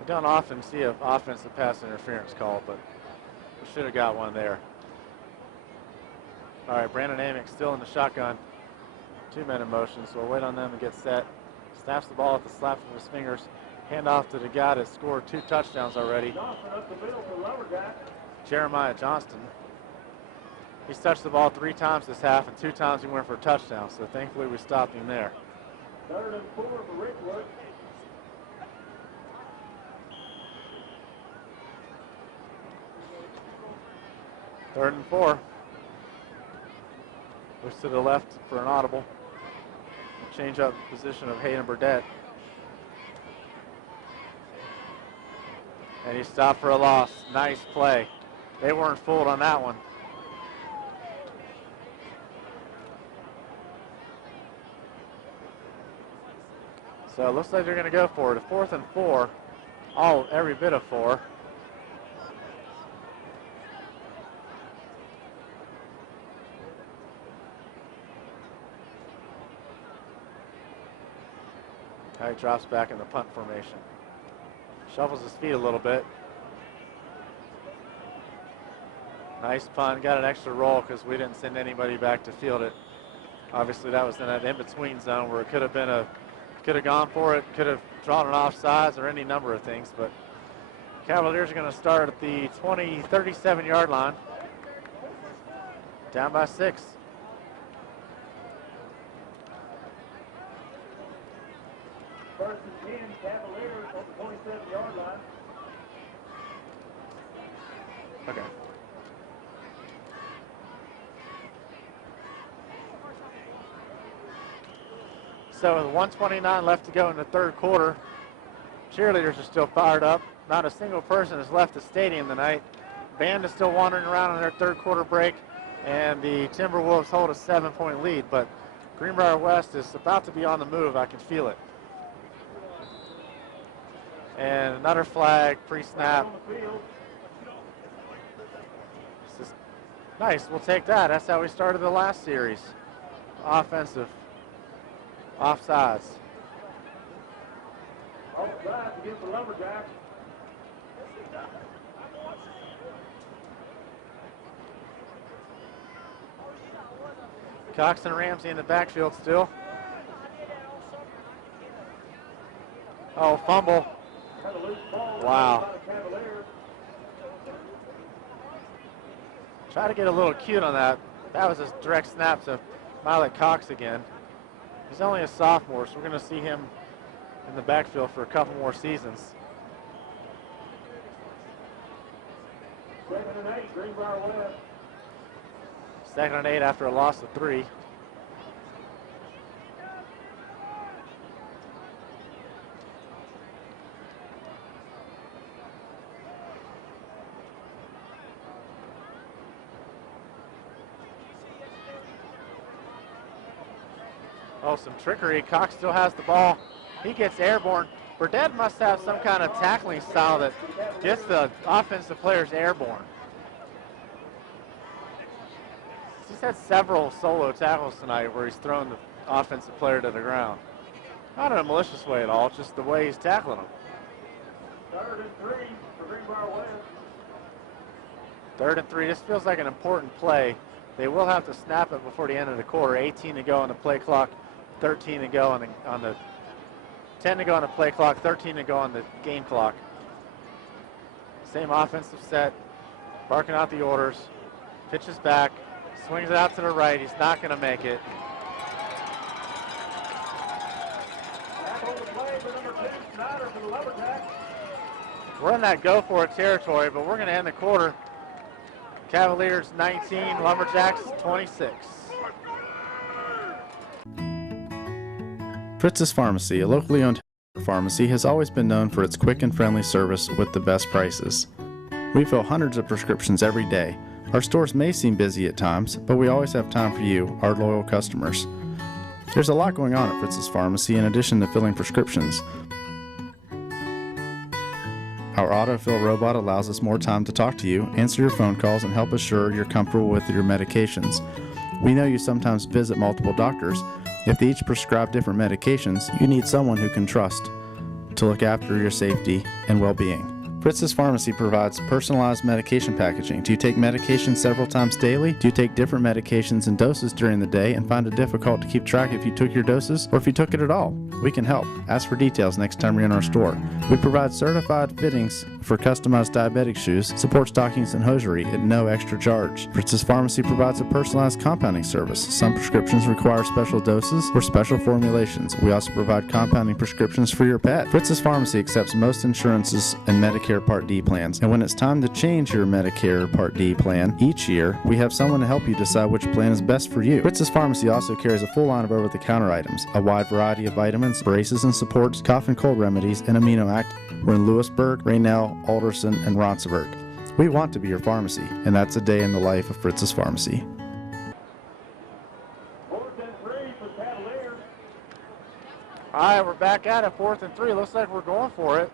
We don't often see an offensive pass interference call, but we should have got one there. All right, Brandon Amick still in the shotgun. 2 men in motion, so we'll wait on them to get set. Snaps the ball at the slap of his fingers. Hand off to the guy that scored 2 touchdowns already. Jeremiah Johnston. He's touched the ball 3 times this half, and 2 times he went for a touchdown, so thankfully we stopped him there. 3rd and 4 for Richwood. Third and 4. Looks to the left for an audible. Change up position of Hayden Burdett. And he stopped for a loss. Nice play. They weren't fooled on that one. So it looks like they're going to go for it. A 4th and 4. Every bit of 4. Now he drops back in the punt formation. Shuffles his feet a little bit. Nice punt. Got an extra roll because we didn't send anybody back to field it. Obviously that was in that in-between zone where it could have gone for it, could have drawn an offsides or any number of things, but Cavaliers are going to start at the 37-yard line. Down by 6. First and 10, Cavaliers on the 27-yard line. Okay. So with 1:29 left to go in the 3rd quarter, cheerleaders are still fired up. Not a single person has left the stadium tonight. Band is still wandering around on their 3rd quarter break, and the Timberwolves hold a 7-point lead, but Greenbrier West is about to be on the move. I can feel it. And another flag, pre-snap. Nice, we'll take that. That's how we started the last series. Offensive. Offsides. Offsides against the Lumberjacks. Cox and Ramsey in the backfield still. Oh, fumble. Wow. Try to get a little cute on that. That was a direct snap to Miley Cox again. He's only a sophomore, so we're going to see him in the backfield for a couple more seasons. 2nd and 8, Greenbrier West. 2nd and 8 after a loss of 3. Oh, some trickery. Cox still has the ball. He gets airborne. Burdett must have some kind of tackling style that gets the offensive players airborne. He's had several solo tackles tonight where he's thrown the offensive player to the ground. Not in a malicious way at all, just the way he's tackling them. 3rd and 3 for Greenbrier West. 3rd and 3. This feels like an important play. They will have to snap it before the end of the quarter. 18 to go on the play clock, 13 to go on the 10 to go on the play clock, 13 to go on the game clock. Same offensive set, barking out the orders, pitches back, swings it out to the right. He's not going to make it. We're in that go for it territory, but we're going to end the quarter. Cavaliers 19, Lumberjacks 26. Fritz's Pharmacy, a locally owned pharmacy, has always been known for its quick and friendly service with the best prices. We fill hundreds of prescriptions every day. Our stores may seem busy at times, but we always have time for you, our loyal customers. There's a lot going on at Fritz's Pharmacy in addition to filling prescriptions. Our Our autofill robot allows us more time to talk to you, answer your phone calls, and help assure you're comfortable with your medications. We know you sometimes visit multiple doctors. If they each prescribe different medications, you need someone who can trust to look after your safety and well-being. Fritz's Pharmacy provides personalized medication packaging. Do you take medication several times daily? Do you take different medications and doses during the day and find it difficult to keep track if you took your doses or if you took it at all? We can help. Ask for details next time you're in our store. We provide certified fittings for customized diabetic shoes, support stockings, and hosiery at no extra charge. Fritz's Pharmacy provides a personalized compounding service. Some prescriptions require special doses or special formulations. We also provide compounding prescriptions for your pet. Fritz's Pharmacy accepts most insurances and Medicare Part D plans. And when it's time to change your Medicare Part D plan each year, we have someone to help you decide which plan is best for you. Fritz's Pharmacy also carries a full line of over-the-counter items, a wide variety of vitamins, braces and supports, cough and cold remedies, and amino actives. We're in Lewisburg, Raynell, Alderson, and Roncevert. We want to be your pharmacy, and that's a day in the life of Fritz's Pharmacy. All right, we're back at it, 4th and 3. Looks like we're going for it.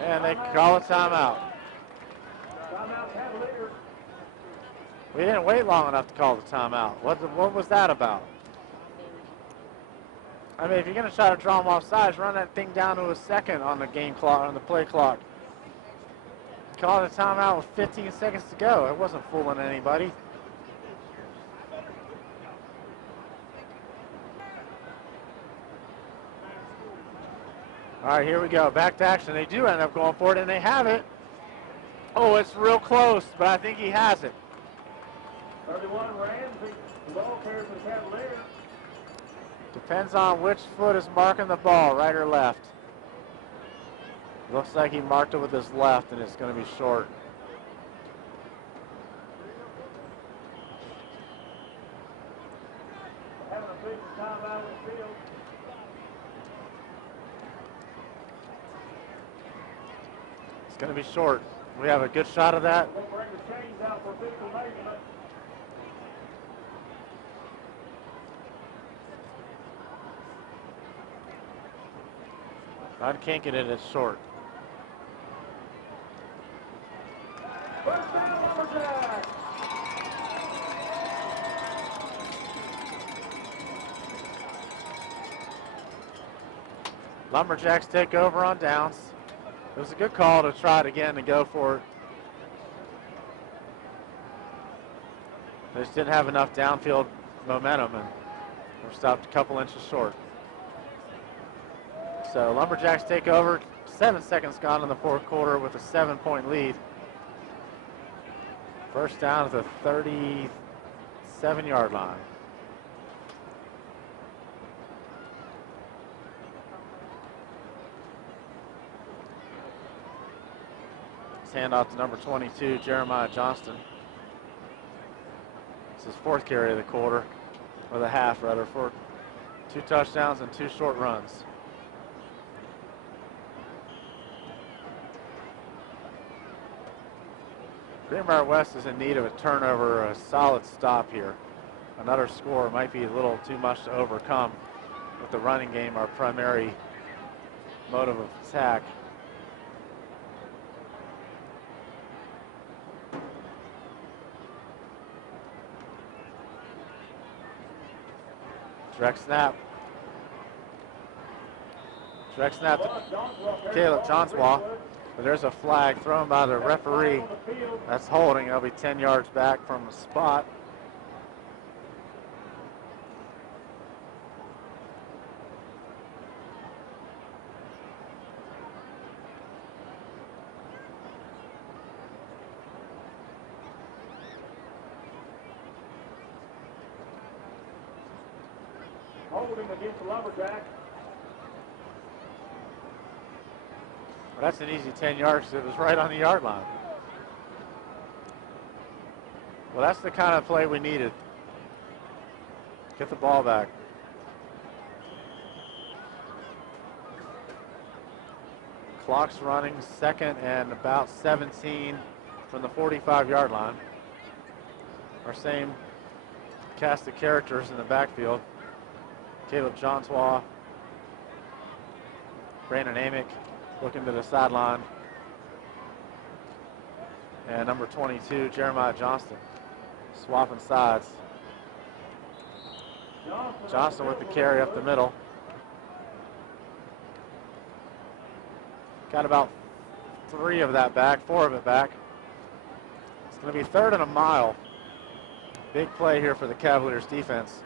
And they call a timeout. We didn't wait long enough to call the timeout. What was that about? I mean, if you're going to try to draw them off sides, run that thing down to a second on the game clock, on the play clock. Call the timeout with 15 seconds to go. It wasn't fooling anybody. All right, here we go. Back to action. They do end up going for it, and they have it. Oh, it's real close, but I think he has it. 31 Ramsey, the ball carrier for the Cavaliers. Depends on which foot is marking the ball, right or left. Looks like he marked it with his left, and it's going to be short. Having a big timeout in the field. It's going to be short. We have a good shot of that. We'll bring the chains out for official measurement. Not kinking it, it's short. First down, Lumberjacks. Lumberjacks take over on downs. It was a good call to try it again and go for it. They just didn't have enough downfield momentum and were stopped a couple inches short. So Lumberjacks take over. 7 seconds gone in the 4th quarter with a 7-point lead. First down at the 37-yard line. Hand off to number 22, Jeremiah Johnston. It's his 4th carry of the quarter, or the half rather, for 2 touchdowns and 2 short runs. Greenbrier West is in need of a turnover, a solid stop here. Another score might be a little too much to overcome with the running game, our primary motive of attack. Direct snap. Direct snap to Caleb Johnswaw. But there's a flag thrown by the referee. That's holding. It'll be 10 yards back from the spot. Holding against the Lumberjacks. Well, that's an easy 10 yards because it was right on the yard line. Well, that's the kind of play we needed. Get the ball back. Clock's running, 2nd and about 17 from the 45-yard line. Our same cast of characters in the backfield. Caleb Johnswaw, Brandon Amick looking to the sideline. And number 22, Jeremiah Johnston, swapping sides. Johnston with the carry up the middle. Got about 4 of it back. It's going to be 3rd and a mile. Big play here for the Cavaliers defense.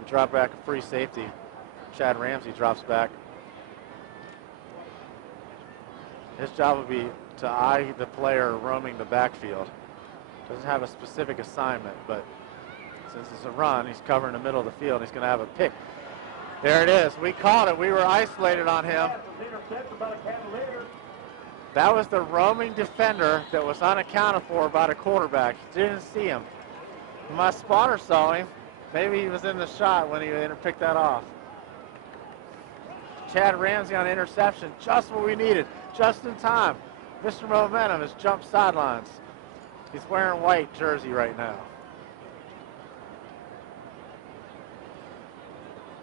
We drop back a free safety. Chad Ramsey drops back. His job would be to eye the player roaming the backfield. Doesn't have a specific assignment, but since it's a run, he's covering the middle of the field. He's going to have a pick. There it is. We caught it. We were isolated on him. That was the roaming defender that was unaccounted for by the quarterback. Didn't see him. My spotter saw him. Maybe he was in the shot when he picked that off. Chad Ramsey on interception. Just what we needed. Just in time. Mr. Momentum has jumped sidelines. He's wearing white jersey right now.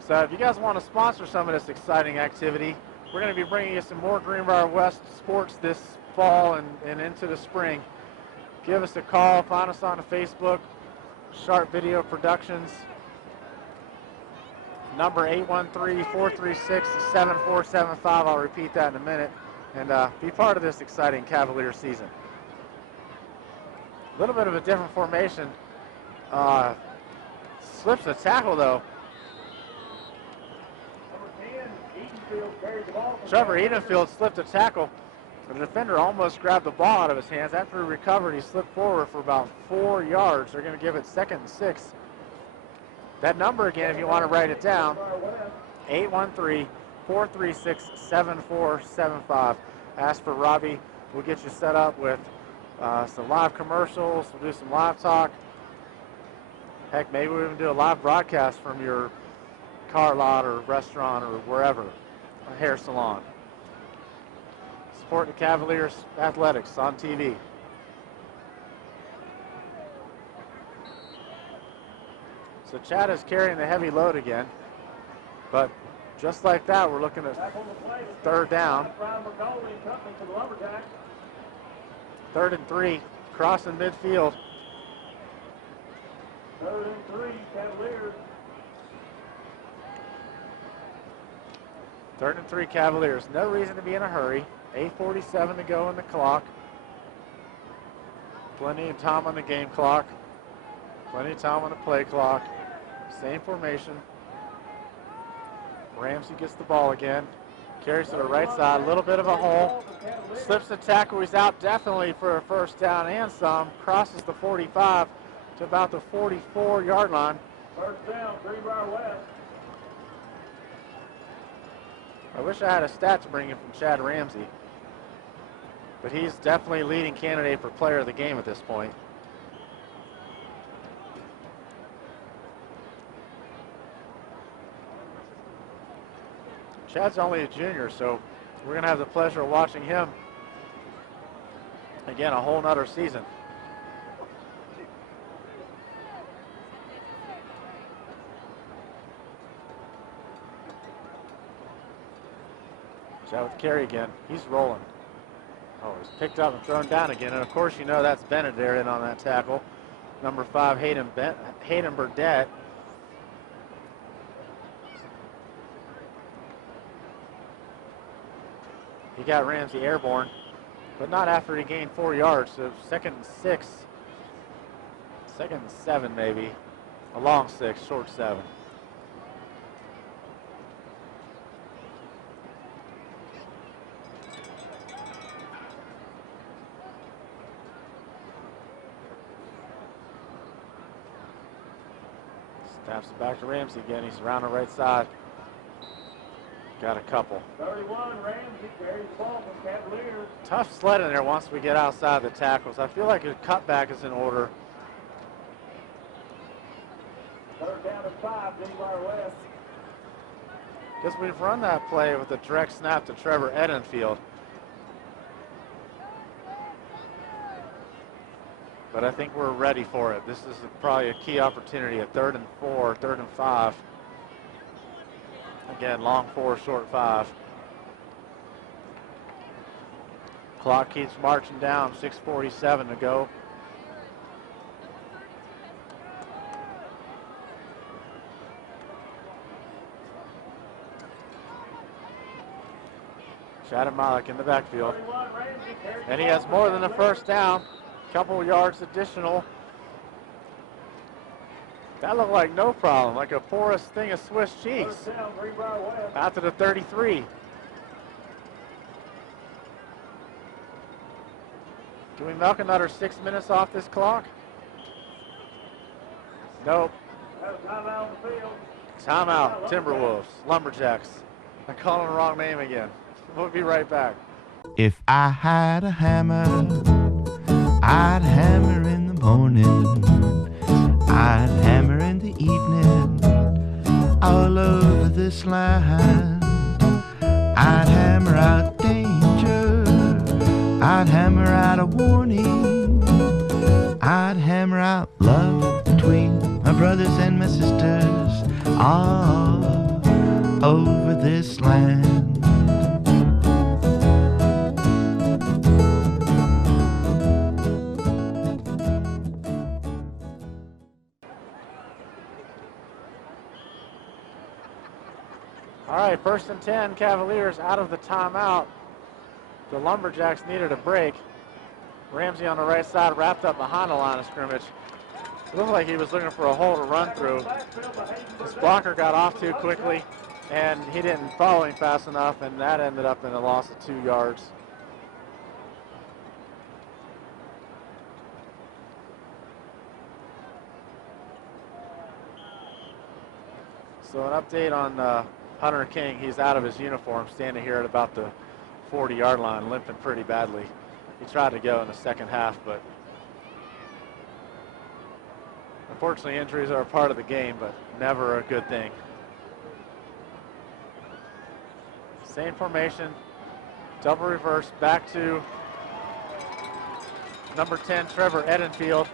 So if you guys want to sponsor some of this exciting activity, we're going to be bringing you some more Greenbrier West sports this fall and into the spring. Give us a call. Find us on Facebook, Sharp Video Productions. Number 813-436-7475. I'll repeat that in a minute. And be part of this exciting Cavalier season. A little bit of a different formation. Slips a tackle, though. Trevor Edenfield slipped a tackle. The defender almost grabbed the ball out of his hands. After he recovered, he slipped forward for about 4 yards. They're going to give it 2nd and 6. That number again, if you want to write it down, 813-436-7475. Ask for Robbie. We'll get you set up with some live commercials. We'll do some live talk. Heck, maybe we'll even do a live broadcast from your car lot or restaurant or wherever, a hair salon. Support the Cavaliers athletics on TV. So Chad is carrying the heavy load again, but just like that, we're looking at 3rd down. 3rd and 3, crossing midfield. 3rd and 3, Cavaliers. 3rd and 3 Cavaliers. No reason to be in a hurry. 8:47 to go in the clock. Plenty of time on the game clock. Plenty of time on the play clock. Same formation. Ramsey gets the ball again. Carries to the right side. A little bit of a hole. Slips the tackle. He's out definitely for a 1st down and some. Crosses the 45 to about the 44-yard line. 1st down, Greenbrier West. I wish I had a stat to bring in from Chad Ramsey, but he's definitely leading candidate for player of the game at this point. Chad's only a junior, so we're going to have the pleasure of watching him again a whole nother season. Chad with carry again. He's rolling. Oh, he's picked up and thrown down again. And of course, you know that's Bennett there in on that tackle. Number 5, Hayden Burdett. He got Ramsey airborne, but not after he gained 4 yards. So 2nd and 6. 2nd and 7 maybe. A long 6, short 7. Snaps it back to Ramsey again. He's around the right side. Got a couple. 31, Ramsey carries the ball from Cavaliers. Tough sled in there once we get outside the tackles. I feel like a cutback is in order. 3rd down and 5, Greenbrier West. Because we've run that play with a direct snap to Trevor Edenfield. But I think we're ready for it. This is probably a key opportunity at 3rd and 4, 3rd and 5. Again, long 4, short 5. Clock keeps marching down, 6:47 to go. Chad Malik in the backfield. And he has more than a first down. Couple yards additional. That looked like no problem, like a porous thing of Swiss cheese. Out to the 33. Can we milk another 6 minutes off this clock? Nope. Timeout, Timberwolves, Lumberjacks. I'm calling the wrong name again. We'll be right back. If I had a hammer, I'd hammer in the morning, I'd hammer in the evening, all over this land. I'd hammer out danger, I'd hammer out a warning, I'd hammer out love between my brothers and my sisters, all over this land. All right, 1st and 10, Cavaliers out of the timeout. The Lumberjacks needed a break. Ramsey on the right side, wrapped up behind the line of scrimmage. It looked like he was looking for a hole to run through. His blocker got off too quickly, and he didn't follow him fast enough, and that ended up in a loss of 2 yards. So an update on Hunter King. He's out of his uniform, standing here at about the 40-yard line, limping pretty badly. He tried to go in the second half, but unfortunately injuries are a part of the game, but never a good thing. Same formation, double reverse, back to number 10, Trevor Edenfield.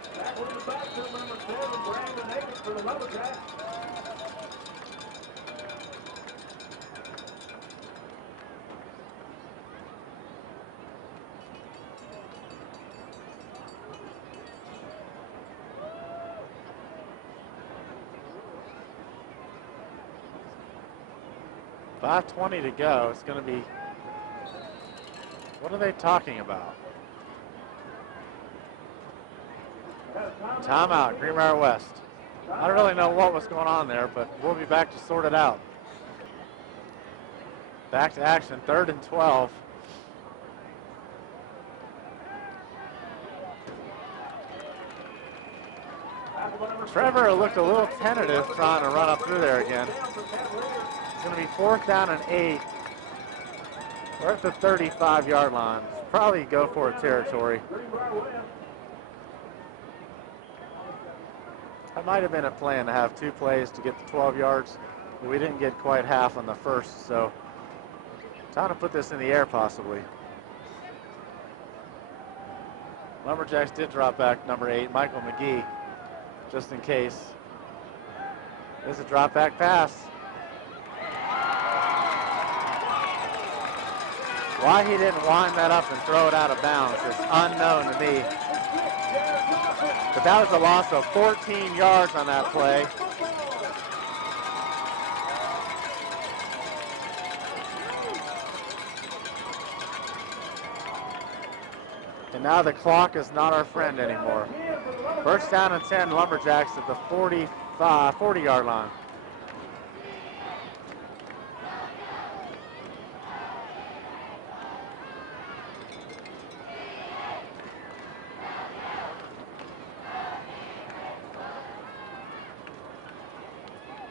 .5:20 to go. It's going to be, what are they talking about? Timeout, Greenbrier West. I don't really know what was going on there, but we'll be back to sort it out. Back to action, 3rd and 12. Trevor looked a little tentative trying to run up through there again. It's going to be 4th down and 8. We're at the 35-yard line. Probably go for it territory. That might have been a plan to have 2 plays to get the 12 yards, but we didn't get quite half on the first, so time to put this in the air possibly. Lumberjacks did drop back number 8, Michael McGee, just in case. There's a drop back pass. Why he didn't wind that up and throw it out of bounds is unknown to me. But that was a loss of 14 yards on that play. And now the clock is not our friend anymore. 1st down and 10, Lumberjacks at the 40-yard line.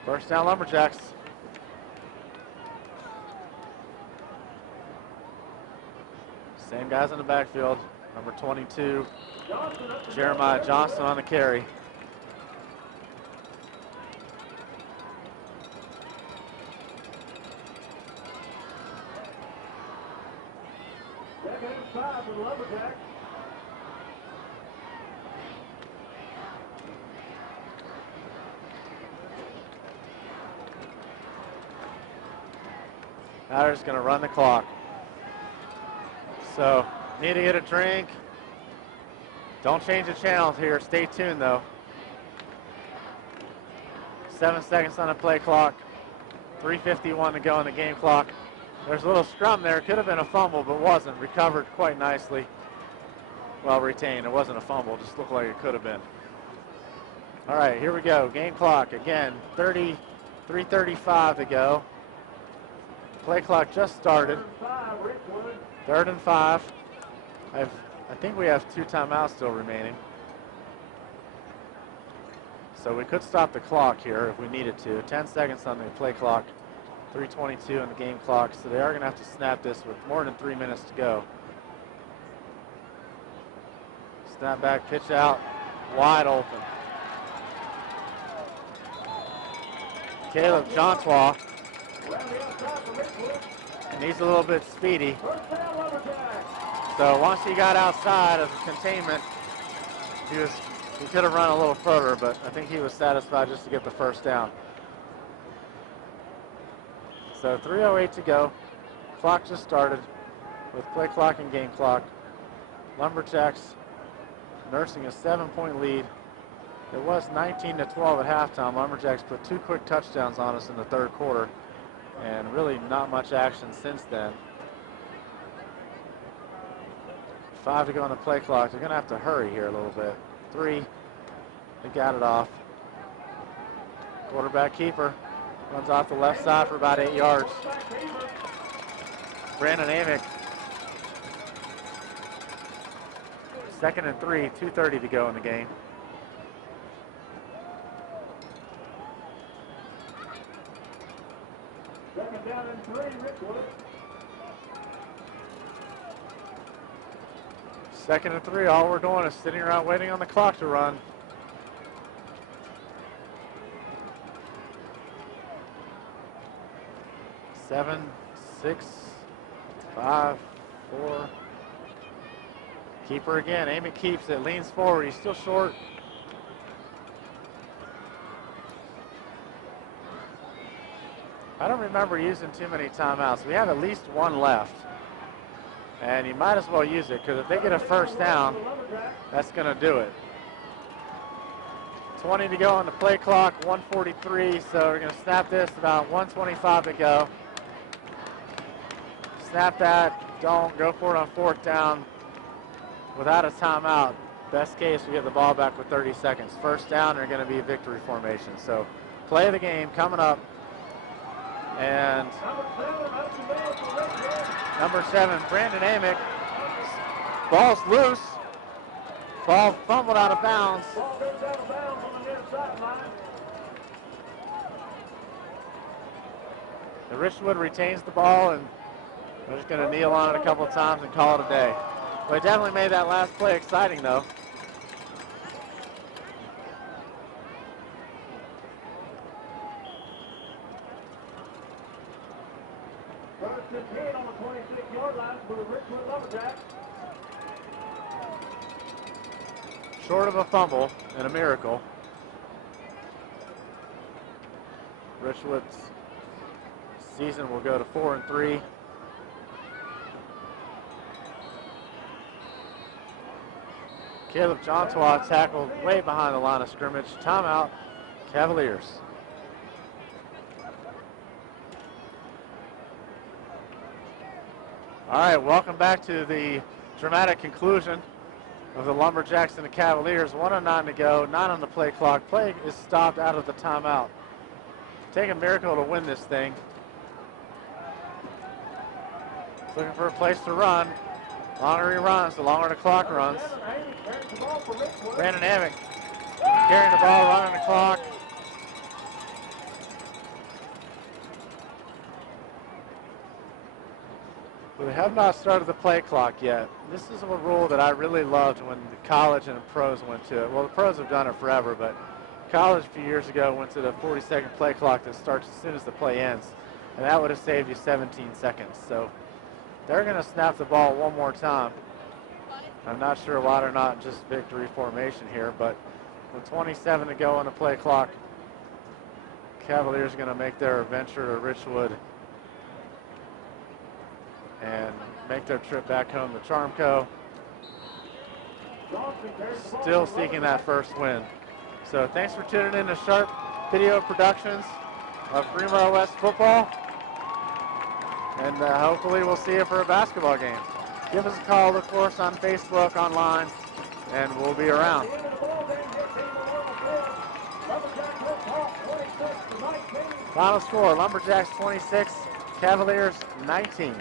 First down, Lumberjacks. Same guys in the backfield. Number 22, Jeremiah Johnson on the carry. Second and 5 for the Lumberjacks. Now they're just going to run the clock. So, need to get a drink. Don't change the channels here. Stay tuned, though. 7 seconds on the play clock. 3:51 to go on the game clock. There's a little scrum there. Could have been a fumble, but wasn't. Recovered quite nicely. Well retained. It wasn't a fumble. Just looked like it could have been. All right, here we go. Game clock again. 3:35 to go. Play clock just started. 3rd and 5. I think we have 2 timeouts still remaining. So we could stop the clock here if we needed to. 10 seconds on the play clock. 3:22 on the game clock. So they are going to have to snap this with more than 3 minutes to go. Snap back, pitch out, wide open. Caleb Jontois. And he's a little bit speedy. So once he got outside of the containment, he could have run a little further, but I think he was satisfied just to get the first down. So 3:08 to go. Clock just started with play clock and game clock. Lumberjacks nursing a 7-point lead. It was 19-12 at halftime. Lumberjacks put 2 quick touchdowns on us in the 3rd quarter, and really not much action since then. 5 to go on the play clock. They're going to have to hurry here a little bit. 3, they got it off. Quarterback keeper runs off the left side for about 8 yards. Brandon Amick. 2nd and 3, 2:30 to go in the game. Second down and 3, Richwood. 2nd and 3, all we're doing is sitting around waiting on the clock to run. Seven, 6, 5, 4. Keeper again. Amy keeps it, leans forward. He's still short. I don't remember using too many timeouts. We have at least 1 left. And you might as well use it, because if they get a first down, that's going to do it. 20 to go on the play clock, 1:43, so we're going to snap this, about 1:25 to go. Snap that, don't go for it on 4th down without a timeout. Best case, we get the ball back with 30 seconds. First down, they're going to be a victory formation. So play of the game coming up. And number 7, Brandon Amick. Ball's loose. Ball fumbled out of bounds. The Richwood retains the ball, and we're just going to kneel on it a couple of times and call it a day. But it definitely made that last play exciting, though. First and 10 on the 26-yard line for the Richwood Lumberjacks. Short of a fumble and a miracle. Richwood's season will go to 4-3. Caleb Jontois tackled way behind the line of scrimmage. Timeout, Cavaliers. All right, welcome back to the dramatic conclusion of the Lumberjacks and the Cavaliers. 1:09 to go, 9 on the play clock. Play is stopped out of the timeout. Take a miracle to win this thing. Looking for a place to run. Longer he runs, the longer the clock runs. Brandon Amick carrying the ball, running the clock. We have not started the play clock yet. This is a rule that I really loved when the college and the pros went to it. Well, the pros have done it forever, but college a few years ago went to the 40-second play clock that starts as soon as the play ends, and that would have saved you 17 seconds. So they're going to snap the ball one more time. I'm not sure why they're not just victory formation here, but with 27 to go on the play clock, Cavaliers are going to make their venture to Richwood and make their trip back home to Charmco. Still seeking that first win. So thanks for tuning in to Sharp Video Productions of Greenbrier West Football. And hopefully we'll see you for a basketball game. Give us a call, look for us on Facebook, online, and we'll be around. Final score, Lumberjacks 26, Cavaliers 19.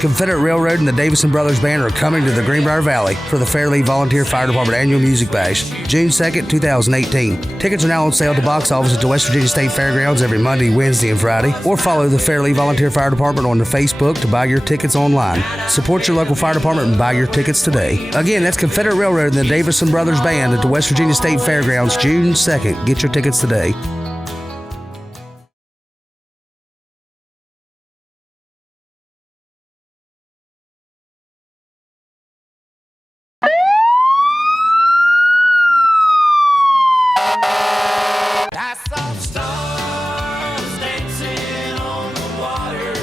Confederate Railroad and the Davison Brothers Band are coming to the Greenbrier Valley for the Fairleigh Volunteer Fire Department Annual Music Bash, June 2nd, 2018. Tickets are now on sale at the box office at the West Virginia State Fairgrounds every Monday, Wednesday, and Friday, or follow the Fairleigh Volunteer Fire Department on the Facebook to buy your tickets online. Support your local fire department and buy your tickets today. Again, that's Confederate Railroad and the Davison Brothers Band at the West Virginia State Fairgrounds, June 2nd. Get your tickets today.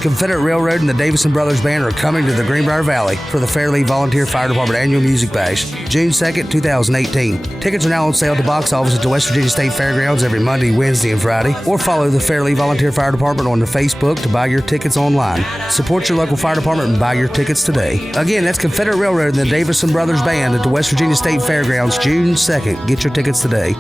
Confederate Railroad and the Davison Brothers Band are coming to the Greenbrier Valley for the Fairleigh Volunteer Fire Department Annual Music Bash, June 2nd, 2018. Tickets are now on sale at the box office at the West Virginia State Fairgrounds every Monday, Wednesday, and Friday, or follow the Fairleigh Volunteer Fire Department on the Facebook to buy your tickets online. Support your local fire department and buy your tickets today. Again, that's Confederate Railroad and the Davison Brothers Band at the West Virginia State Fairgrounds, June 2nd. Get your tickets today.